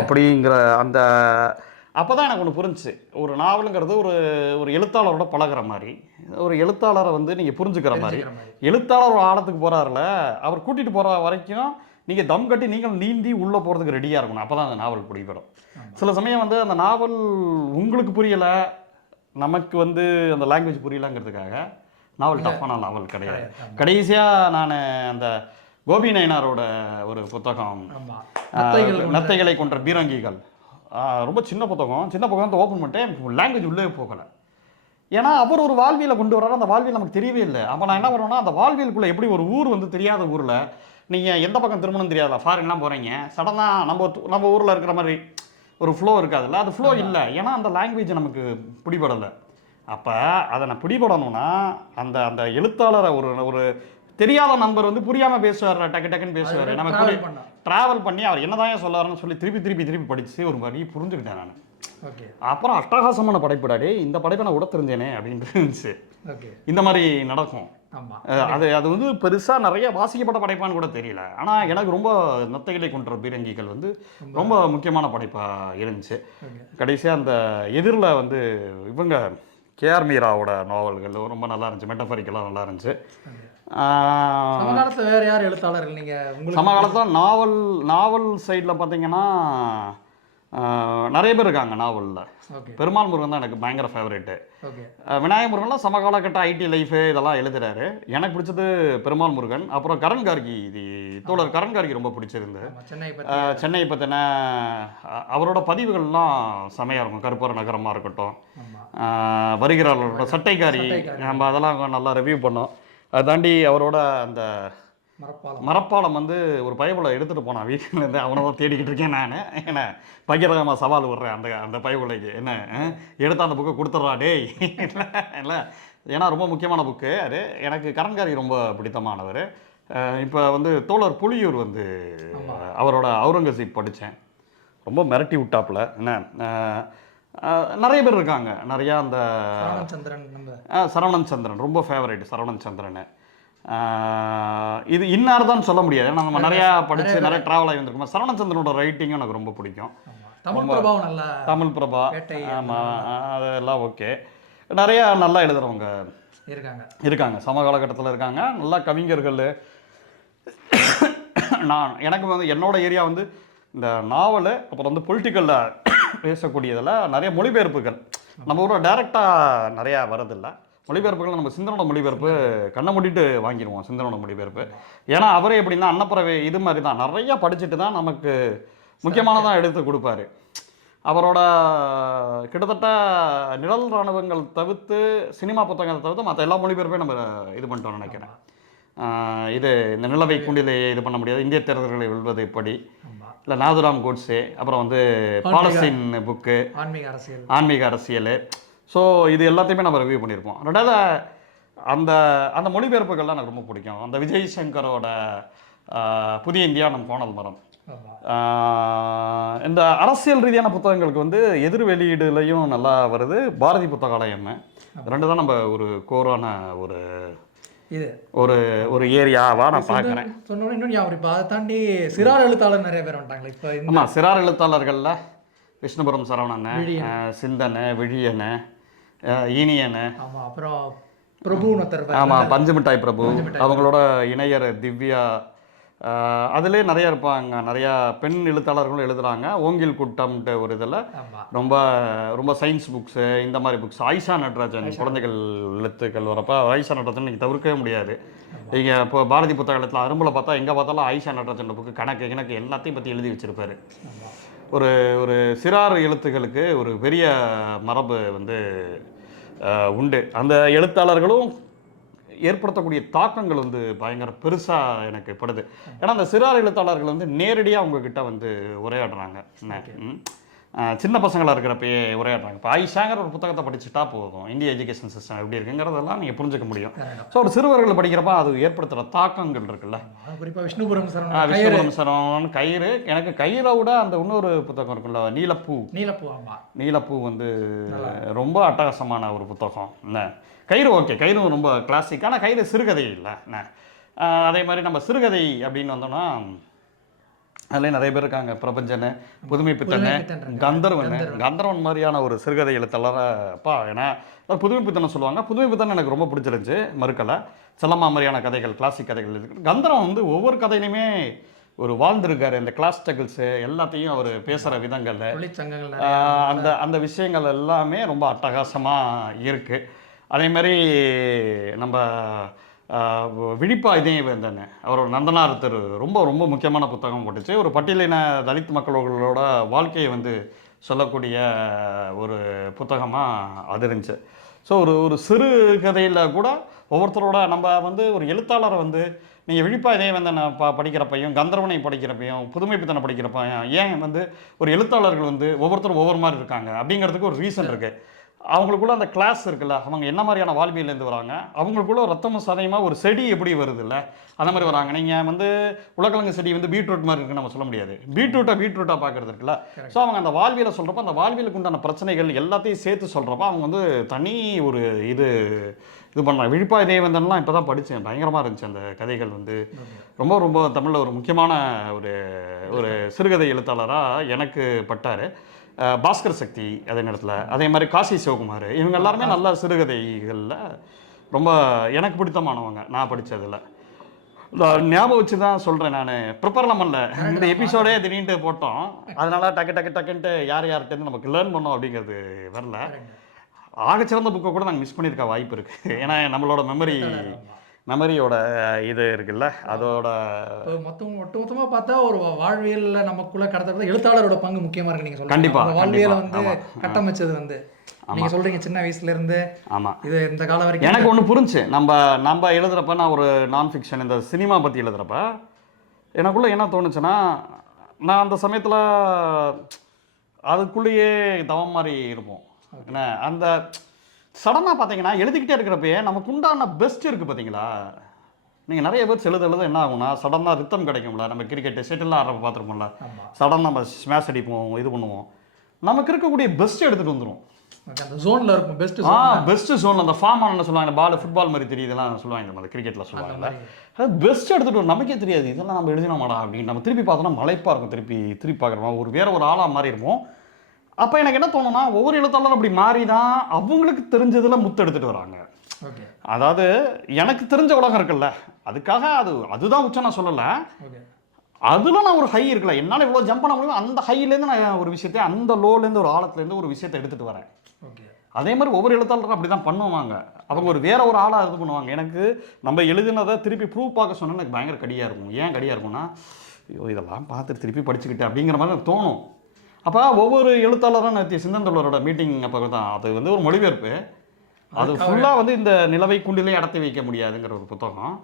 அப்படிங்கிற அந்த அப்போ தான் எனக்கு ஒன்று புரிஞ்சிச்சு. ஒரு நாவலுங்கிறது ஒரு எழுத்தாளரோட பழகிற மாதிரி, ஒரு எழுத்தாளரை வந்து நீங்கள் புரிஞ்சுக்கிற மாதிரி. எழுத்தாளர் ஒரு ஆழத்துக்கு போகிறாருல, அவர் கூட்டிகிட்டு போகிற வரைக்கும் நீங்கள் தம் கட்டி நீங்கள் நீந்தி உள்ளே போகிறதுக்கு ரெடியாக இருக்கணும். அப்போ தான் அந்த நாவல் பிடிப்படும். சில சமயம் வந்து அந்த நாவல் உங்களுக்கு புரியலை, நமக்கு வந்து அந்த லாங்குவேஜ் புரியலைங்கிறதுக்காக நாவல் டஃப்பான நாவல் கிடையாது. கடைசியாக நான் அந்த கோபி நயனாரோட ஒரு புத்தகம், நத்தைகளை கொன்ற பீரங்கிகள், ரொம்ப சின்ன புத்தகம் ஓப்பன் பண்ணிட்டேன், லாங்குவேஜ் உள்ளே போகலை. ஏன்னா அவர் ஒரு வாழ்வியலை கொண்டு வர்றாரு, அந்த வாழ்வியல் நமக்கு தெரியவே இல்லை. அப்போ நான் என்ன பண்ணுவேன்னா, அந்த வாழ்வியலுக்குள்ளே எப்படி ஒரு ஊர் வந்து தெரியாத ஊரில் நீங்கள் எந்த பக்கம் திரும்பணும் தெரியாதா, ஃபாரின்லாம் போகிறீங்க, சடனாக நம்ம ஊரில் இருக்கிற மாதிரி ஒரு ஃப்ளோ இருக்காதுல்ல, அது ஃப்ளோ இல்லை. ஏன்னா அந்த லாங்குவேஜ் நமக்கு பிடிபடலை. அப்போ அதை நான் பிடிபடணும்னா அந்த எழுத்தாளரை ஒரு தெரியாத நம்பர் வந்து புரியாமல் பேசுவார், டக்குன்னு பேசுவார். நம்ம ட்ராவல் பண்ணி அவர் என்னதான் சொல்லாருன்னு சொல்லி திருப்பி படித்து ஒரு மாதிரி புரிஞ்சுக்கிட்டேன் நான். அப்புறம் அட்டகாசமான படைப்புடாடே, இந்த படைப்பை நான் கூட தெரிஞ்சேனே அப்படின்ட்டு இருந்துச்சு. இந்த மாதிரி நடக்கும். ஆமாம். அது அது வந்து பெருசாக நிறைய வாசிக்கப்பட்ட படைப்பான்னு கூட தெரியல. ஆனால் எனக்கு ரொம்ப நத்தைகளை கொன்ற பீரங்கிகள் வந்து ரொம்ப முக்கியமான படைப்பாக இருந்துச்சு. கடைசியாக அந்த எதிரில் வந்து இவங்க கேஆர் மீராவோட நாவல்கள் ரொம்ப நல்லா இருந்துச்சு, மெட்டஃபரிக்கெல்லாம் நல்லா இருந்துச்சு. சமகாலத்தில் வேறு யார் எழுத்தாளர்கள் நீங்கள் சமகாலத்தில் நாவல் சைடில் பார்த்தீங்கன்னா நிறைய பேர் இருக்காங்க நாவலில். பெருமாள் முருகன் தான் எனக்கு பயங்கர ஃபேவரேட்டு. விநாயக முருகன்லாம் சமகாலகட்ட ஐடி லைஃபு இதெல்லாம் எழுதுறாரு. எனக்கு பிடிச்சது பெருமாள் முருகன். அப்புறம் கரண் கார்கி, தோழர் கரண் கார்கி ரொம்ப பிடிச்சிருந்து. சென்னை பற்றின அவரோட பதிவுகள்லாம் செமையாக இருக்கும். கருப்பூர நகரமாக இருக்கட்டும், வருகிறார்களோட சட்டைக்காரி, நம்ம அதெல்லாம் நல்லா ரிவ்யூ பண்ணோம். அதை தாண்டி அவரோட அந்த மரப்பாலம் வந்து ஒரு பயபுல எடுத்துகிட்டு போனான் வீட்டிலேருந்து. அவனை தான் தேடிக்கிட்டு இருக்கேன் நான். என்ன பகிரகமாக சவால் விடுறேன் அந்த பயபுலைக்கு. என்ன எடுத்து அந்த புக்கை கொடுத்துட்றா டேய் இல்லை. ஏன்னா ரொம்ப முக்கியமான புக்கு அது. எனக்கு கரண்காரி ரொம்ப பிடித்தமானவர். இப்போ வந்து தோழர் புலியூர் வந்து அவரோட அவுரங்கசீப் படித்தேன். ரொம்ப மிரட்டி விட்டாப்புல. என்ன நிறைய பேர் இருக்காங்க. நிறையா அந்த சரவணன் சந்திரன் ரொம்ப ஃபேவரேட். சரவணன் சந்திரன் இது இன்னார் தான் சொல்ல முடியாது. ஏன்னா நம்ம நிறையா படித்து நிறைய ட்ராவல் ஆகி வந்திருக்கோம். சரவணன் சந்திரனோட ரைட்டிங்கும் எனக்கு ரொம்ப பிடிக்கும். தமிழ் பிரபா, ஆமாம், அதெல்லாம் ஓகே. நிறையா நல்லா எழுதுகிறவங்க இருக்காங்க, சம காலகட்டத்தில் இருக்காங்க. நல்லா கவிஞர்கள். எனக்கு வந்து என்னோட ஏரியா வந்து இந்த நாவல், அப்புறம் வந்து பொலிட்டிக்கலில் பேசக்கூடியதில் நிறைய மொழிபெயர்ப்புகள் நம்ம ஊரில் டைரெக்டாக நிறையா வரதில்லை. மொழிபெயர்ப்புகள் நம்ம சிந்தனோட மொழிபெயர்ப்பு கண்ணை மூடிட்டு வாங்கிடுவோம். சிந்தனோட மொழிபெயர்ப்பு ஏன்னா அவரே எப்படின்னா அன்னப்பறவை இது மாதிரி தான் நிறையா படிச்சுட்டு தான் நமக்கு முக்கியமானதான் எடுத்து கொடுப்பாரு. அவரோட கிட்டத்தட்ட நிழல் இராணுவங்கள் தவிர்த்து சினிமா புத்தகங்களை தவிர்த்து மற்ற எல்லா மொழிபெயர்ப்பையும் நம்ம இது பண்ணிட்டோம்னு நினைக்கிறேன். இது இந்த நிலவை கூண்டிலேயே இது பண்ண முடியாது, இந்திய தேர்தல்களை வெல்வது எப்படி, இல்லை நாதுராம் கோட்ஸே, அப்புறம் வந்து பாலஸ்தீன் புக்கு, ஆன்மீக அரசியல். ஸோ இது எல்லாத்தையுமே நம்ம ரிவ்யூ பண்ணியிருப்போம். ரெண்டாவது அந்த அந்த மொழிபெயர்ப்புகள்லாம் எனக்கு ரொம்ப பிடிக்கும். அந்த விஜய் சங்கரோட புதிய இந்தியா நம் கோணல் மரம், இந்த அரசியல் ரீதியான புத்தகங்களுக்கு வந்து எதிர் வெளியீடுலையும் நல்லா வருது. பாரதி புத்தகாலயம் ரெண்டு தான் நம்ம ஒரு கோரான ஒரு இது ஒரு ஏரியாவா நான் பார்க்குறேன். சொன்னோன்னே இன்னும் ஞாபகம் அதை தாண்டி சிறார் எழுத்தாளர் நிறைய பேர் வந்துட்டாங்களே இப்போ. ஆமாம், சிறார் எழுத்தாளர்களில் விஷ்ணுபுரம் சரவணன், சிந்தனை, விழியன், ஈனியன், அப்புறம் பிரபு, ஆமாம், பஞ்சுமிட்டாய் பிரபு, அவங்களோட இணையர் திவ்யா, அதுலேயே நிறையா இருப்பாங்க. நிறையா பெண் எழுத்தாளர்களும் எழுதுகிறாங்க. ஓங்கில் கூட்டம்ட்டு ஒரு இதில் ரொம்ப ரொம்ப சயின்ஸ் புக்ஸு, இந்த மாதிரி புக்ஸ். ஆயிஷா நடராஜன் குழந்தைகள் எழுத்துக்கள் வரப்போ ஆயிஷா நடராஜன் நீங்கள் தவிர்க்கவே முடியாது. நீங்கள் இப்போ பாரதி புத்தகத்தில் அரும்பில் பார்த்தா எங்கே பார்த்தாலும் ஆயிஷா நடராஜன் புக்கு கணக்கு எல்லாத்தையும் பற்றி எழுதி வச்சுருப்பார். ஒரு ஒரு சிறார் எழுத்துக்களுக்கு ஒரு பெரிய மரபு வந்து உண்டு. அந்த எழுத்தாளர்களும் ஏற்படுத்தக்கூடிய தாக்கங்கள் வந்து பயங்கர பெருசாக எனக்கு படுது. ஏன்னா அந்த சிறார் எழுத்தாளர்கள் வந்து நேரடியாக அவங்கக்கிட்ட வந்து உரையாடுறாங்க. சின்ன பசங்களாக இருக்கிறப்பயே உரையாடுறாங்க. இப்போ ஆயிஷாங்கிற ஒரு புத்தகத்தை படிச்சுட்டா போதும் இந்திய எஜுகேஷன் சிஸ்டம் எப்படி இருக்குங்கிறதெல்லாம் நீங்கள் புரிஞ்சுக்க முடியும். ஸோ ஒரு சிறுவர்கள் படிக்கிறப்ப அது ஏற்படுத்துகிற தாக்கங்கள் இருக்குல்ல. குறிப்பாக விஷ்ணுபுரம் சரவணன் கயிறு. எனக்கு கயிறை விட அந்த இன்னொரு புத்தகம் இருக்குல்ல, நீலப்பூ வந்து ரொம்ப அட்டகாசமான ஒரு புத்தகம். என்ன கயிறு ஓகே, கயிறு ரொம்ப கிளாசிக். ஆனால் கயிறு சிறுகதை இல்லை. என்ன அதே மாதிரி நம்ம சிறுகதை அப்படின்னு வந்தோம்னா அதுலேயும் நிறைய பேர் இருக்காங்க. பிரபஞ்சன், புதுமை பித்தன், கந்தர்வன் மாதிரியான ஒரு சிறுகதை எழுத்தாளரப்பா. ஏன்னா புதுமை பித்தனை சொல்லுவாங்க. புதுமை பித்தன் எனக்கு ரொம்ப பிடிச்சிருந்துச்சு, மறுக்கலை. செல்லம்மா மாதிரியான கதைகள், கிளாசிக் கதைகள் இருக்கு. கந்தர்வன் வந்து ஒவ்வொரு கதையிலையுமே ஒரு வாழ்ந்திருக்காரு. இந்த கிளாஸ் ஸ்ட்ரகிள்ஸு எல்லாத்தையும் அவர் பேசுகிற விதங்கள், அந்த விஷயங்கள் எல்லாமே ரொம்ப அட்டகாசமாக இருக்குது. அதே மாதிரி நம்ம விழிப்பா இதே தானே அவரோட நந்தனார் தெரு ரொம்ப ரொம்ப முக்கியமான புத்தகம் போட்டுச்சு. ஒரு பட்டியலின தலித் மக்களோட வாழ்க்கையை வந்து சொல்லக்கூடிய ஒரு புத்தகமாக அது இருந்துச்சு. ஸோ ஒரு சிறு கதையில் கூட ஒவ்வொருத்தரோட நம்ம வந்து ஒரு எழுத்தாளரை வந்து நீங்கள் விழிப்பா இதே வந்து நான் படிக்கிறப்பையும், கந்தர்வனை படிக்கிறப்பையும், புதுமை பித்தனை படிக்கிறப்பையும் ஏன் வந்து ஒரு எழுத்தாளர்கள் வந்து ஒவ்வொருத்தரும் ஒவ்வொரு மாதிரி இருக்காங்க அப்படிங்கிறதுக்கு ஒரு ரீசன் இருக்குது. அவங்களுக்குள்ள அந்த கிளாஸ் இருக்குல்ல, அவங்க என்ன மாதிரியான வாழ்வியலேருந்து வராங்க, அவங்களுக்குள்ள ரத்தமும் சதையுமாக ஒரு செடி எப்படி வருது இல்லை அந்த மாதிரி வராங்க. நீங்கள் வந்து உலகலங்கு செடி வந்து பீட்ரூட் மாதிரி இருக்குன்னு நம்ம சொல்ல முடியாது. பீட்ரூட்டாக பார்க்குறது இருக்குல்ல. ஸோ அவங்க அந்த வாழ்வியலை சொல்கிறப்ப அந்த வாழ்வியலுக்கு உண்டான பிரச்சனைகள் எல்லாத்தையும் சேர்த்து சொல்கிறப்ப அவங்க வந்து தனி ஒரு இது பண்ணாங்க. விழிப்பா தேவேந்தன்லாம் இப்போ தான் படித்தேன், பயங்கரமாக இருந்துச்சு அந்த கதைகள் வந்து. ரொம்ப ரொம்ப தமிழில் ஒரு முக்கியமான ஒரு சிறுகதை எழுத்தாளராக எனக்கு பட்டார். பாஸ்கர் சக்தி அதே நேரத்தில், அதே மாதிரி காசி சிவகுமார், இவங்க எல்லாருமே நல்ல சிறுகதைகளில் ரொம்ப எனக்கு பிடித்தமானவங்க நான் படித்ததில். ஞாபகம் வச்சு தான் சொல்கிறேன், நான் ப்ரிப்பேர்லாம் பண்ணல, இந்த எபிசோடே திடீர்னு போட்டோம், அதனால டக்குன்ட்டு யார்கிட்டேருந்து நமக்கு லேர்ன் பண்ணோம் அப்படிங்கிறது வரல. ஆகச்சிறந்த புக்கை கூட நாங்கள் மிஸ் பண்ணியிருக்க வாய்ப்பு இருக்குது. ஏன்னா நம்மளோட மெமரியோட இது இருக்குல்ல, அதோட ஒட்டுமொத்தமாக பார்த்தா ஒரு வாழ்வியலில் நமக்குள்ள கடத்துறது எழுத்தாளரோட பங்கு முக்கியமாக இருக்கு. நீங்கள் சொல்லுங்கள் கண்டிப்பாக வாழ்வியலை வந்து கட்டமைச்சது வந்து நீங்கள் சொல்கிறீங்க சின்ன வயசுலேருந்து. ஆமாம், இது இந்த காலம் வரைக்கும் எனக்கு ஒன்று புரிஞ்சு. நம்ம எழுதுகிறப்ப, நான் ஒரு நான் ஃபிக்ஷன் இந்த சினிமா பற்றி எழுதுகிறப்ப எனக்குள்ளே என்ன தோணுச்சுன்னா, நான் அந்த சமயத்தில் அதுக்குள்ளேயே தவம் மாதிரி இருப்போம். என்ன அந்த சடனாக பார்த்தீங்கன்னா எழுதிக்கிட்டே இருக்கிறப்பயே நமக்கு உண்டான பெஸ்ட் இருக்குது பார்த்தீங்களா. நீங்கள் நிறைய பேர் எழுத என்ன ஆகும்னா, சடனாக ரித்தம் கிடைக்கும்ல. நம்ம கிரிக்கெட்டு ஷெட்டில்லாம் ஆடுறப்ப பார்த்துருப்போம்ல, சடனாக நம்ம ஸ்மாஷ் அடிப்போம், இது பண்ணுவோம், நமக்கு இருக்கக்கூடிய பெஸ்ட் எடுத்துகிட்டு வந்துடும். அந்த ஜோனில் இருக்கும் பெஸ்ட் ஜோன், அந்த ஃபார்ம் ஆன சொல்லுவாங்க, பால் ஃபுட்பால் மாதிரி தெரியுதுலாம் சொல்லுவாங்க, அந்த கிரிக்கெட்டில் சொல்லுவாங்கல்ல, அது பெஸ்ட் எடுத்துகிட்டு வரும். நமக்கே தெரியாது இதெல்லாம் நம்ம எழுதினோமாடா அப்படின்னு. நம்ம திருப்பி பார்த்தோன்னா மலைப்பாக இருக்கும், திருப்பி பார்க்குறோம், வேற ஒரு ஆளாக மாறி இருப்போம். அப்போ எனக்கு என்ன தோணுன்னா, ஒவ்வொரு எழுத்தாளரும் அப்படி மாறி தான் அவங்களுக்கு தெரிஞ்சதில் முத்து எடுத்துகிட்டு வராங்க. அதாவது எனக்கு தெரிஞ்ச உலகம் இருக்குல்ல, அதுக்காக அதுதான் உச்சம் நான் சொல்லலை. அதில் நான் ஒரு ஹை இருக்குல்ல, என்னால் இவ்வளோ ஜம்ப் பண்ண முடியும், அந்த ஹைலேருந்து நான் ஒரு விஷயத்தை, அந்த லோலேருந்து ஒரு ஆழத்துலேருந்து ஒரு விஷயத்தை எடுத்துகிட்டு வரேன். அதே மாதிரி ஒவ்வொரு எழுத்தாளரும் அப்படி தான் பண்ணுவாங்க. அவங்க வேற ஒரு ஆளாக இது பண்ணுவாங்க. எனக்கு நம்ம எழுதினதை திருப்பி ப்ரூவ் பார்க்க சொன்னால் எனக்கு பயங்கர கடியாக இருக்கும். ஏன் கடியாக இருக்கும்னா, ஐயோ இதெல்லாம் பார்த்துட்டு திருப்பி படிச்சுக்கிட்டேன் அப்படிங்கிற மாதிரி எனக்கு தோணும். அப்போ ஒவ்வொரு எழுத்தாளரும் நேற்று சிந்தந்தோழரோட மீட்டிங் அப்போ தான், அது வந்து ஒரு மொழிபெயர்ப்பு, அது ஃபுல்லாக வந்து இந்த நிலவை குண்டிலே அடத்தி வைக்க முடியாதுங்கிற ஒரு புத்தகம்.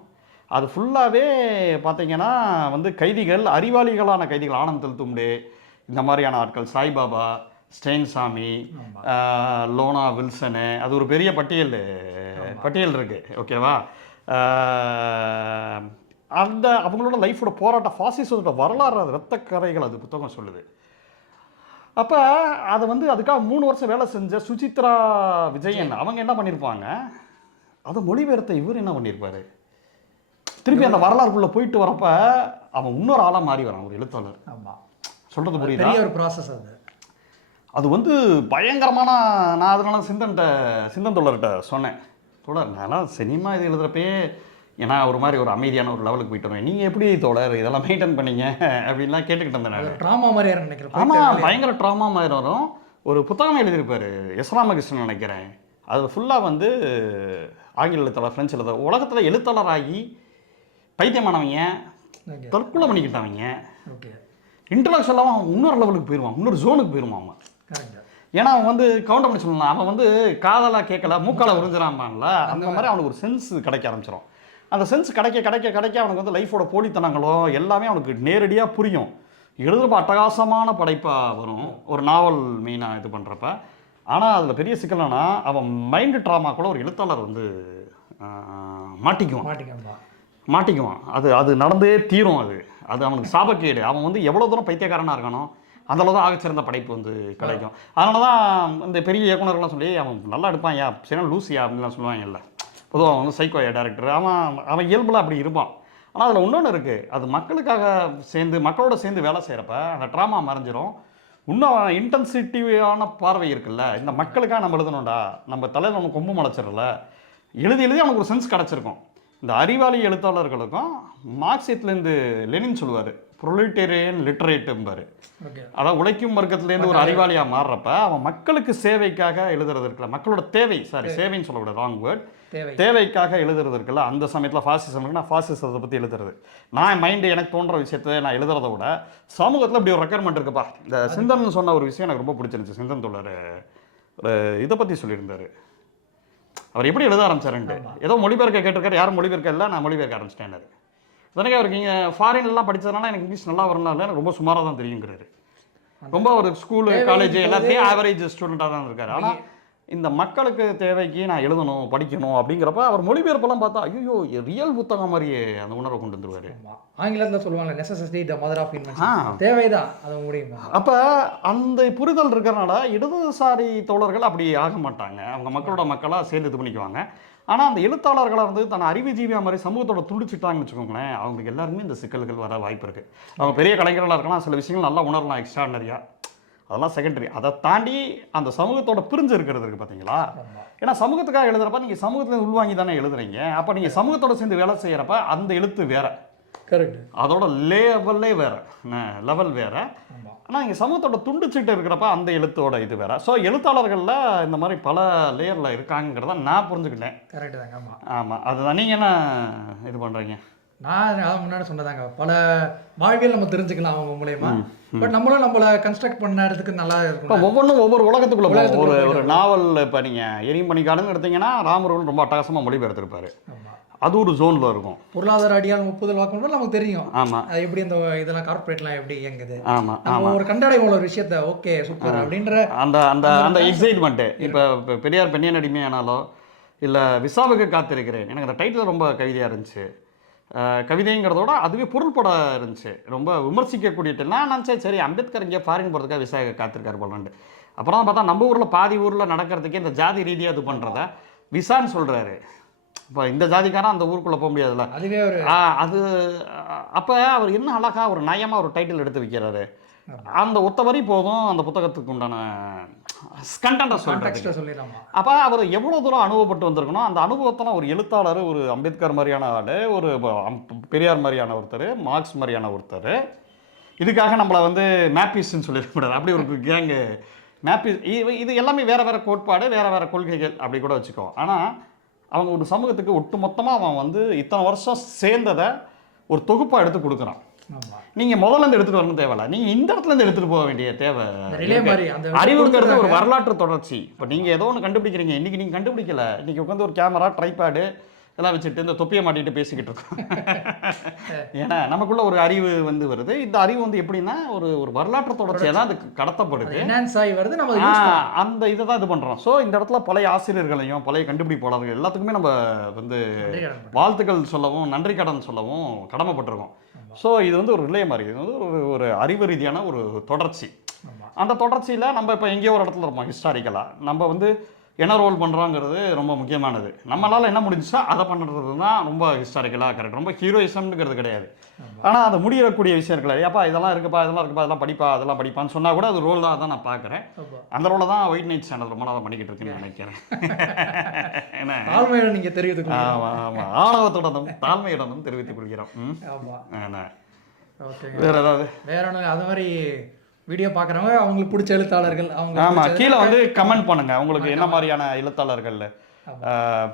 அது ஃபுல்லாகவே பார்த்தீங்கன்னா வந்து கைதிகள், அறிவாளிகளான கைதிகள், ஆனந்த் தெல்தும்டே இந்த மாதிரியான ஆட்கள், சாய்பாபா, ஸ்டெயின்சாமி, லோனா வில்சனு, அது ஒரு பெரிய பட்டியல் இருக்குது. ஓகேவா, அந்த அவங்களோட லைஃபோட போராட்ட ஃபாசிசத்தோட வரலாறு, அது ரத்த கரைகள் அது புத்தகம் சொல்லுது. அப்போ அதை வந்து அதுக்காக 3 வருஷம் வேலை செஞ்ச சுசித்ரா விஜயன் அவங்க என்ன பண்ணியிருப்பாங்க, அதை மொழிபெயர்த்த இவர் என்ன பண்ணியிருப்பார், திருப்பி அந்த வரலாறுக்குள்ளே போயிட்டு வரப்ப அவன் இன்னொரு ஆளாக மாறி வரான், ஒரு எழுத்தாளர். ஆமாம், சொல்கிறது புரியுது, ஒரு ப்ராசஸ் அது வந்து பயங்கரமான. நான் அதனால சிந்தன் தோழர்கிட்ட சொன்னேன், தோழர் நான்லாம் சினிமா இது எழுதுகிறப்பே ஏன்னா ஒரு மாதிரி ஒரு அமைதியான ஒரு லெவலுக்கு போயிட்டு வருவேன், நீங்கள் எப்படி தோழர் இதெல்லாம் மெயின்டைன் பண்ணீங்க அப்படின்லாம் கேட்டுக்கிட்டு இருந்தேன் நான். ட்ராமா மாதிரி நினைக்கிறேன். ஆமாம், பயங்கர ட்ராமா மாதிரி வரும். ஒரு புத்தகம் எழுதியிருப்பார் எஸ் ராமகிருஷ்ணன் நினைக்கிறேன், அது ஃபுல்லாக வந்து ஆங்கில எழுத்தாளர், ஃப்ரெஞ்சு எழுத்தாளர், உலகத்தில் எழுத்தாளராகி பைத்தியமானவங்க, தற்கொலை பண்ணிக்கிட்டவங்க, இன்டலெக்சுவலாக அவன் இன்னொரு லெவலுக்கு போயிடுவான், இன்னொரு ஜோனுக்கு போயிடுவான் அவன். ஏன்னா அவன் வந்து கவுண்டர் பண்ணி சொல்லலாம், அவன் வந்து காதலாக கேட்கல மூக்கால உறிஞ்சிடாமான்ல, அந்த மாதிரி அவனுக்கு ஒரு சென்ஸ் கிடைக்க ஆரம்பிச்சிடும். அந்த சென்ஸ் கிடைக்க அவனுக்கு வந்து லைஃபோட போலித்தனங்களோ எல்லாமே அவனுக்கு நேரடியாக புரியும். எழுதுறப்ப அட்டகாசமான படைப்பாக வரும், ஒரு நாவல் மெயினாக இது பண்ணுறப்ப. ஆனால் அதில் பெரிய சிக்கல்னா, அவன் மைண்டு ட்ராமா கூட ஒரு எழுத்தாளர் வந்து மாட்டிக்குவான். அது நடந்தே தீரும். அது அவனுக்கு சாபக்கேடு. அவன் வந்து எவ்வளோ தூரம் பைத்தியக்காரனாக இருக்கணும், அதில் தான் ஆகச்சிறந்த படைப்பு வந்து கிடைக்கும். அதனால தான் இந்த பெரிய இயக்குனர்கள்லாம் சொல்லி அவன் நல்லா எடுப்பான், சரி லூசியா அப்படின்லாம் சொல்லுவாங்கல்ல. பொதுவாக அவன் வந்து சைக்கோ டேரக்டர், அவன் இயல்பில் அப்படி இருப்பான். ஆனால் அதில் இன்னொன்று இருக்குது, அது மக்களோட சேர்ந்து வேலை செய்கிறப்ப அந்த ட்ராமா மறைஞ்சிரும். இன்னும் இன்டென்சிட்டிவான பார்வை இருக்குல்ல, இந்த மக்களுக்காக நம்ம எழுதணும்டா, நம்ம தலையில் நம்ம கொம்பு முளைச்சிடல, எழுதி அவனுக்கு ஒரு சென்ஸ் கிடச்சிருக்கும். இந்த அறிவாளி எழுத்தாளர்களுக்கும் மார்க்சியத்துலேருந்து லெனின் சொல்லுவார், ப்ரொலிட்டேரியன் லிட்டரேட்டும்பார். அதாவது உழைக்கும் வர்க்கத்துலேருந்து ஒரு அறிவாளியாக மாறுறப்ப அவன் மக்களுக்கு சேவைக்காக எழுதுறது இருக்குல்ல, மக்களோட சேவைன்னு சொல்லக்கூடாது, ராங் வேர்ட், தேவைக்காக எழுதுறது இருக்குல்ல, அந்த சமயத்தில் ஃபாசிசம் இருக்குன்னா ஃபாசிசத்தை பற்றி எழுதுறது. நான் மைண்டு எனக்கு தோன்ற விஷயத்தை நான் எழுதுறத விட சமூகத்தில் இப்படி ஒரு ரெக்குயர்மெண்ட் இருக்குப்பா. இந்த சிந்தன் சொன்ன ஒரு விஷயம் எனக்கு ரொம்ப பிடிச்சிருந்துச்சு. சிந்தன் தோழர் இதை பற்றி சொல்லியிருந்தார், அவர் எப்படி எழுத ஆரம்பிச்சாருன்ட்டு. ஏதோ மொழிபெயர்க்க கேட்டிருக்காரு, யாரும் மொழிபெயர்க்க இல்லை, நான் மொழிபெயர்க்க ஆரம்பிச்சிட்டேன். அதனால அவருக்கு இங்கே ஃபாரின்லாம் படித்ததுனால எனக்கு இங்கிலீஷ் நல்லா வரலாம் இல்லை, எனக்கு ரொம்ப சுமாராக தான் தெரியுங்கிறாரு. ரொம்ப ஒரு ஸ்கூலு காலேஜ் எல்லாத்தையும் ஆவரேஜ் ஸ்டூடெண்ட்டாக தான் இருக்காரு. ஆனால் இந்த மக்களுக்கு தேவைக்கு நான் எழுதணும் படிக்கணும் அப்படிங்கிறப்ப அவர் மொழிபெயர்ப்பெல்லாம் பார்த்தா ஐயோ ரியல் புத்தகம் மாதிரியே அந்த உணர்வை கொண்டு வந்துருவாரு. ஆங்கிலத்தில் சொல்லுவாங்க necessity the mother of invention, தேவைதான் அது முடியும். அப்போ அந்த புரிதல் இருக்கிறனால இடதுசாரி தோழர்கள் அப்படி ஆக மாட்டாங்க, அவங்க மக்களோட மக்களாக சேர்ந்து இது பண்ணிக்குவாங்க. ஆனால் அந்த எழுத்தாளர்களை வந்து தன் அறிவுஜீவியா மாதிரி சமூகத்தோட துண்டிச்சிட்டாங்கன்னு வச்சுக்கோங்களேன், அவங்களுக்கு எல்லாருமே இந்த சிக்கல்கள் வர வாய்ப்பு இருக்குது. அவங்க பெரிய கலைஞர்களாக இருக்கலாம், சில விஷயங்கள் நல்லா உணரலாம் எக்ஸ்ட்ராடனரியாக, அதெல்லாம் செகண்டரி. அதை தாண்டி அந்த சமூகத்தோட பிரிஞ்சு இருக்கிறது இருக்குது பார்த்தீங்களா. ஏன்னா சமூகத்துக்காக எழுதுறப்ப நீங்கள் சமூகத்தில் உள்வாங்கி தானே எழுதுறீங்க. அப்போ நீங்கள் சமூகத்தோட சேர்ந்து வேலை செய்கிறப்ப அந்த எழுத்து வேற, கரெக்ட், அதோட லெவல்லே வேற, லெவல் வேற. ஆனால் இங்கே சமூகத்தோட துண்டுச்சிட்டு இருக்கிறப்ப அந்த எழுத்தோட இது வேற. ஸோ எழுத்தாளர்களில் இந்த மாதிரி பல லேயரில் இருக்காங்கிறத நான் புரிஞ்சுக்கிட்டேன். கரெக்டு தாங்க. ஆமாம் ஆமாம், அதுதான். நீங்கள் என்ன இது பண்ணுறீங்க? நான் அதான் முன்னாடி சொன்னதாங்க, பல வாழ்வியல் நம்ம தெரிஞ்சுக்கலாம் அவங்க மூலயமா. பட் நம்மளும் நம்மளை கன்ஸ்ட்ரக்ட் பண்ண இடத்துக்கு நல்லா இருக்கும். இப்போ ஒவ்வொன்றும் ஒவ்வொரு உலகத்துக்குள்ள ஒரு நாவல். இப்போ நீங்கள் எரியும் பணிக்காடுன்னு எடுத்தீங்கன்னா ராமரோல் ரொம்ப அட்டகாசமாக மொழிபெயர்த்திருப்பாரு. அது ஒரு ஜோனில் இருக்கும். பொருளாதார அடியால் 30 வாக்குன்னு நமக்கு தெரியும். ஆமாம், அது எப்படி அந்த இதெல்லாம் கார்பரேட்லாம் எப்படி இயங்குது. ஆமாம், நம்ம ஒரு கண்டடைவோம் ஒரு விஷயத்த, ஓகே சூப்பர் அப்படின்ற அந்த அந்த அந்த எக்ஸைட்மெண்ட்டு. இப்போ பெரியார் பெண்ணியன் அடிமையானாலோ இல்லை விசாவுக்கு காத்திருக்கிறேன், எனக்கு அந்த டைட்டில் ரொம்ப கவிதையாக இருந்துச்சு. கவிதைங்கிறதோட அதுவே பொருள்பட இருந்துச்சு, ரொம்ப விமர்சிக்கக்கூடிய. நான் நினச்சேன் சரி அம்பேத்கர் இங்கே ஃபாரின் போகிறதுக்காக விசாக காத்திருக்காரு போலான்ட்டு. அப்புறம் பார்த்தா நம்ம ஊரில் பாதி ஊரில் நடக்கிறதுக்கே இந்த ஜாதி ரீதியாக இது பண்ணுறத விசான்னு சொல்கிறாரு. இப்போ இந்த ஜாதிக்காரன் அந்த ஊருக்குள்ளே போக முடியாதுல்ல, அதுவே ஒரு அது. அப்போ அவர் என்ன அழகாக ஒரு நயமாக ஒரு டைட்டில் எடுத்து வைக்கிறாரு. அந்த ஒத்த வரி போதும் அந்த புத்தகத்துக்கு உண்டான கண்டென்ட்டை சொல்லிடுறாங்க. அப்போ அவர் எவ்வளோ தூரம் அனுபவப்பட்டு வந்திருக்கணும். அந்த அனுபவத்தெல்லாம் ஒரு எழுத்தாளர், ஒரு அம்பேத்கர் மாதிரியான ஆள், ஒரு பெரியார் மாதிரியான ஒருத்தர், மார்க்ஸ் மாதிரியான ஒருத்தர், இதுக்காக நம்மளை வந்து மேப்பிஸ்ன்னு சொல்லிடக்கூடாது, அப்படி ஒரு கேங்கு மேப்பிஸ். இது எல்லாமே வேறு வேறு கோட்பாடு, வேறு வேறு கொள்கைகள் அப்படி கூட வச்சுக்கோ. ஆனால் அவங்க ஒரு சமூகத்துக்கு ஒட்டுமொத்தமாக அவன் வந்து இத்தனை வருஷம் சேர்ந்ததை ஒரு தொகுப்பாக எடுத்து கொடுக்குறான். நீங்கள் முதல்ல இருந்து எடுத்துகிட்டு வரணும் தேவையில்ல, நீங்கள் இந்த இடத்துல இருந்து எடுத்துகிட்டு போக வேண்டிய தேவை. அறிவுங்கிறது ஒரு வரலாற்று தொடர்ச்சி. இப்போ நீங்கள் ஏதோ ஒன்று கண்டுபிடிக்கிறீங்க, இன்றைக்கி நீங்கள் கண்டுபிடிக்கல, இன்றைக்கி உட்காந்து ஒரு கேமரா ட்ரைபேடு இதெல்லாம் வச்சுட்டு இந்த தொப்பியை மாட்டிட்டு பேசிக்கிட்டு இருக்கோம். ஏன்னா நமக்குள்ள ஒரு அறிவு வந்து வருது. இந்த அறிவு வந்து எப்படின்னா ஒரு வரலாற்று தொடர்ச்சியாக தான் அது கடத்தப்படுது, அந்த இதை தான் இது பண்ணுறோம். ஸோ இந்த இடத்துல பழைய ஆசிரியர்களையும் பழைய கண்டுபிடிப்பாளர்கள் எல்லாத்துக்குமே நம்ம வந்து வாழ்த்துக்கள் சொல்லவும் நன்றி கடன் சொல்லவும் கடமைப்பட்டிருக்கோம். ஸோ இது வந்து ஒரு ரிலே மாதிரி, இது வந்து ஒரு அறிவு ரீதியான ஒரு தொடர்ச்சி. அந்த தொடர்ச்சியில் நம்ம இப்போ எங்கேயோ ஒரு இடத்துல இருப்போம் ஹிஸ்டாரிக்கலாக. நம்ம வந்து என்ன ரோல் பண்ணுறோங்கிறது ரொம்ப முக்கியமானது. நம்மளால் என்ன முடிஞ்சுச்சோ அதை பண்ணுறது தான் ரொம்ப ஹிஸ்டாரிக்கலாக கரெக்ட், ரொம்ப ஹீரோயிசம்ங்கிறது கிடையாது. ஆனால் அது முடியக்கூடிய விஷயம் இருக்குல்ல, ஏப்பா இதெல்லாம் இருக்குப்பா, இதெல்லாம் இருக்குப்பா, அதெல்லாம் படிப்பா, அதெல்லாம் படிப்பான்னு சொன்னால் கூட அது ரோல் தான் நான் பார்க்குறேன். அந்த ரோலை தான் ஒயிட் நைட் சேனல் ரொம்ப நாளாக பண்ணிக்கிட்டு இருக்குன்னு நினைக்கிறேன். ஏன்னா தாழ்மையுடன் நீங்கள் தெரிவித்துக் கொள்கிறோம். ஆமாம் ஆமாம், ஆணவத்துடனும் தாழ்மையுடனும் தெரிவித்துக் கொள்கிறோம். வேற ஏதாவது வேற ஒன்று அது மாதிரி வீடியோ பார்க்குறவங்க அவங்களுக்கு பிடிச்ச எழுத்தாளர்கள் அவங்க ஆமாம் கீழே வந்து கமெண்ட் பண்ணுங்க, உங்களுக்கு என்ன மாதிரியான எழுத்தாளர்கள்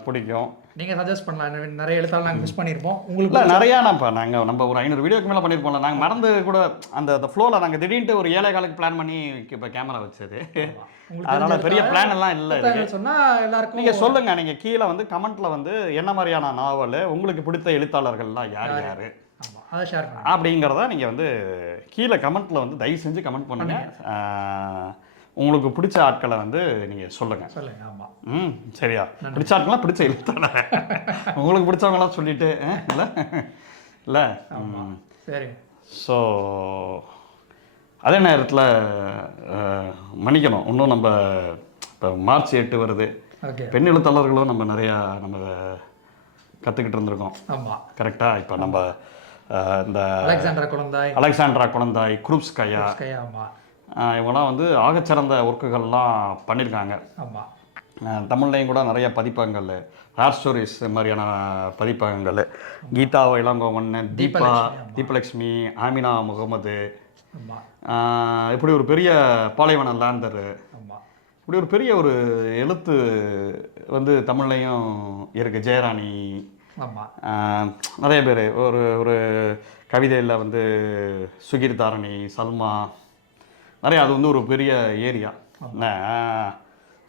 பிடிக்கும் நீங்கள் சஜஸ்ட் பண்ணலாம். நிறைய எழுத்தாளர் நாங்கள் மிஸ் பண்ணியிருப்போம். உங்களுக்கு நிறையா நம்ம ஒரு 500 வீடியோக்கு மேலே பண்ணியிருப்போம்ல, நாங்கள் மறந்து கூட அந்த ஃப்ளோவில் நாங்கள் திடீர்னு ஒரு 7 காலுக்கு பிளான் பண்ணி இப்போ கேமரா வச்சது, அதனால பெரிய பிளான் எல்லாம் இல்லை. சொன்னால் எல்லாருக்கும் நீங்கள் சொல்லுங்கள், நீங்கள் கீழே வந்து கமெண்ட்டில் வந்து என்ன மாதிரியான நாவல் உங்களுக்கு பிடித்த எழுத்தாளர்கள்லாம் யார் யார் அதை ஷேர் அப்படிங்கிறத நீங்கள் வந்து கீழே கமெண்ட்டில் வந்து தயவு செஞ்சு கமெண்ட் பண்ணுங்கள். உங்களுக்கு பிடிச்ச ஆட்களை வந்து நீங்கள் சொல்லுங்கள். ஆமாம் சரியா, பிடிச்ச ஆட்கள்லாம் பிடிச்ச எழுத்தாளர் உங்களுக்கு பிடிச்சவங்களாம் சொல்லிட்டு இல்லை சரி. ஸோ அதே நேரத்தில் மன்னிக்கணும், இன்னும் நம்ம இப்போ மார்ச் 8 வருது, பெண் எழுத்தாளர்களும் நம்ம நிறையா நம்ம கற்றுக்கிட்டு இருந்திருக்கோம். ஆமாம் கரெக்டாக. இப்போ நம்ம இந்த அலெக்சாண்ட்ரா குழந்தாய், குரூப்ஸ்காயா, இவங்கெல்லாம் வந்து ஆகச்சிறந்த ஒர்க்குகள்லாம் பண்ணியிருக்காங்க. தமிழ்லையும் கூட நிறைய பதிப்பகங்கள், ஹேர் ஸ்டோரிஸ் மாதிரியான பதிப்பகங்கள், கீதா இளங்கோவன், தீபலக்ஷ்மி, ஆமினா முகமது, இப்படி ஒரு பெரிய பாலைவன லேந்தர், இப்படி ஒரு பெரிய ஒரு எழுத்து வந்து தமிழ்லையும் இருக்குது. ஜெயராணி, நிறைய பேர், ஒரு கவிதையில் வந்து சுகீர்தாரணி, சல்மா, நிறைய, அது வந்து ஒரு பெரிய ஏரியா.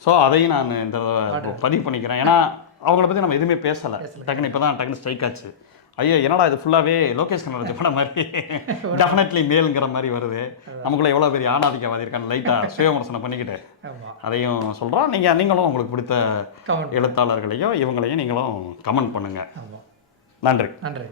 ஸோ அதையும் நான் இந்த பதிவு பண்ணிக்கிறேன். ஏன்னா அவங்கள பற்றி நம்ம எதுவுமே பேசலை, டக்குன்னு இப்போ தான் டக்குன்னு ஸ்ட்ரைக் ஆச்சு. ஐயோ என்னடா இது ஃபுல்லாகவே லோகேஷ் கனகராஜ் படம் மாதிரி டெஃபினெட்லி மேலுங்கிற மாதிரி வருது, நமக்குள்ள எவ்வளோ பெரிய ஆணாதிக்கவாதி இருக்கான்னு லைட்டாக சுய விமர்சனம் பண்ணிக்கிட்டு அதையும் சொல்கிறோம். நீங்களும் உங்களுக்கு பிடித்த எழுத்தாளர்களையும் இவங்களையும் நீங்களும் கமெண்ட் பண்ணுங்கள். நன்றி. நன்றி.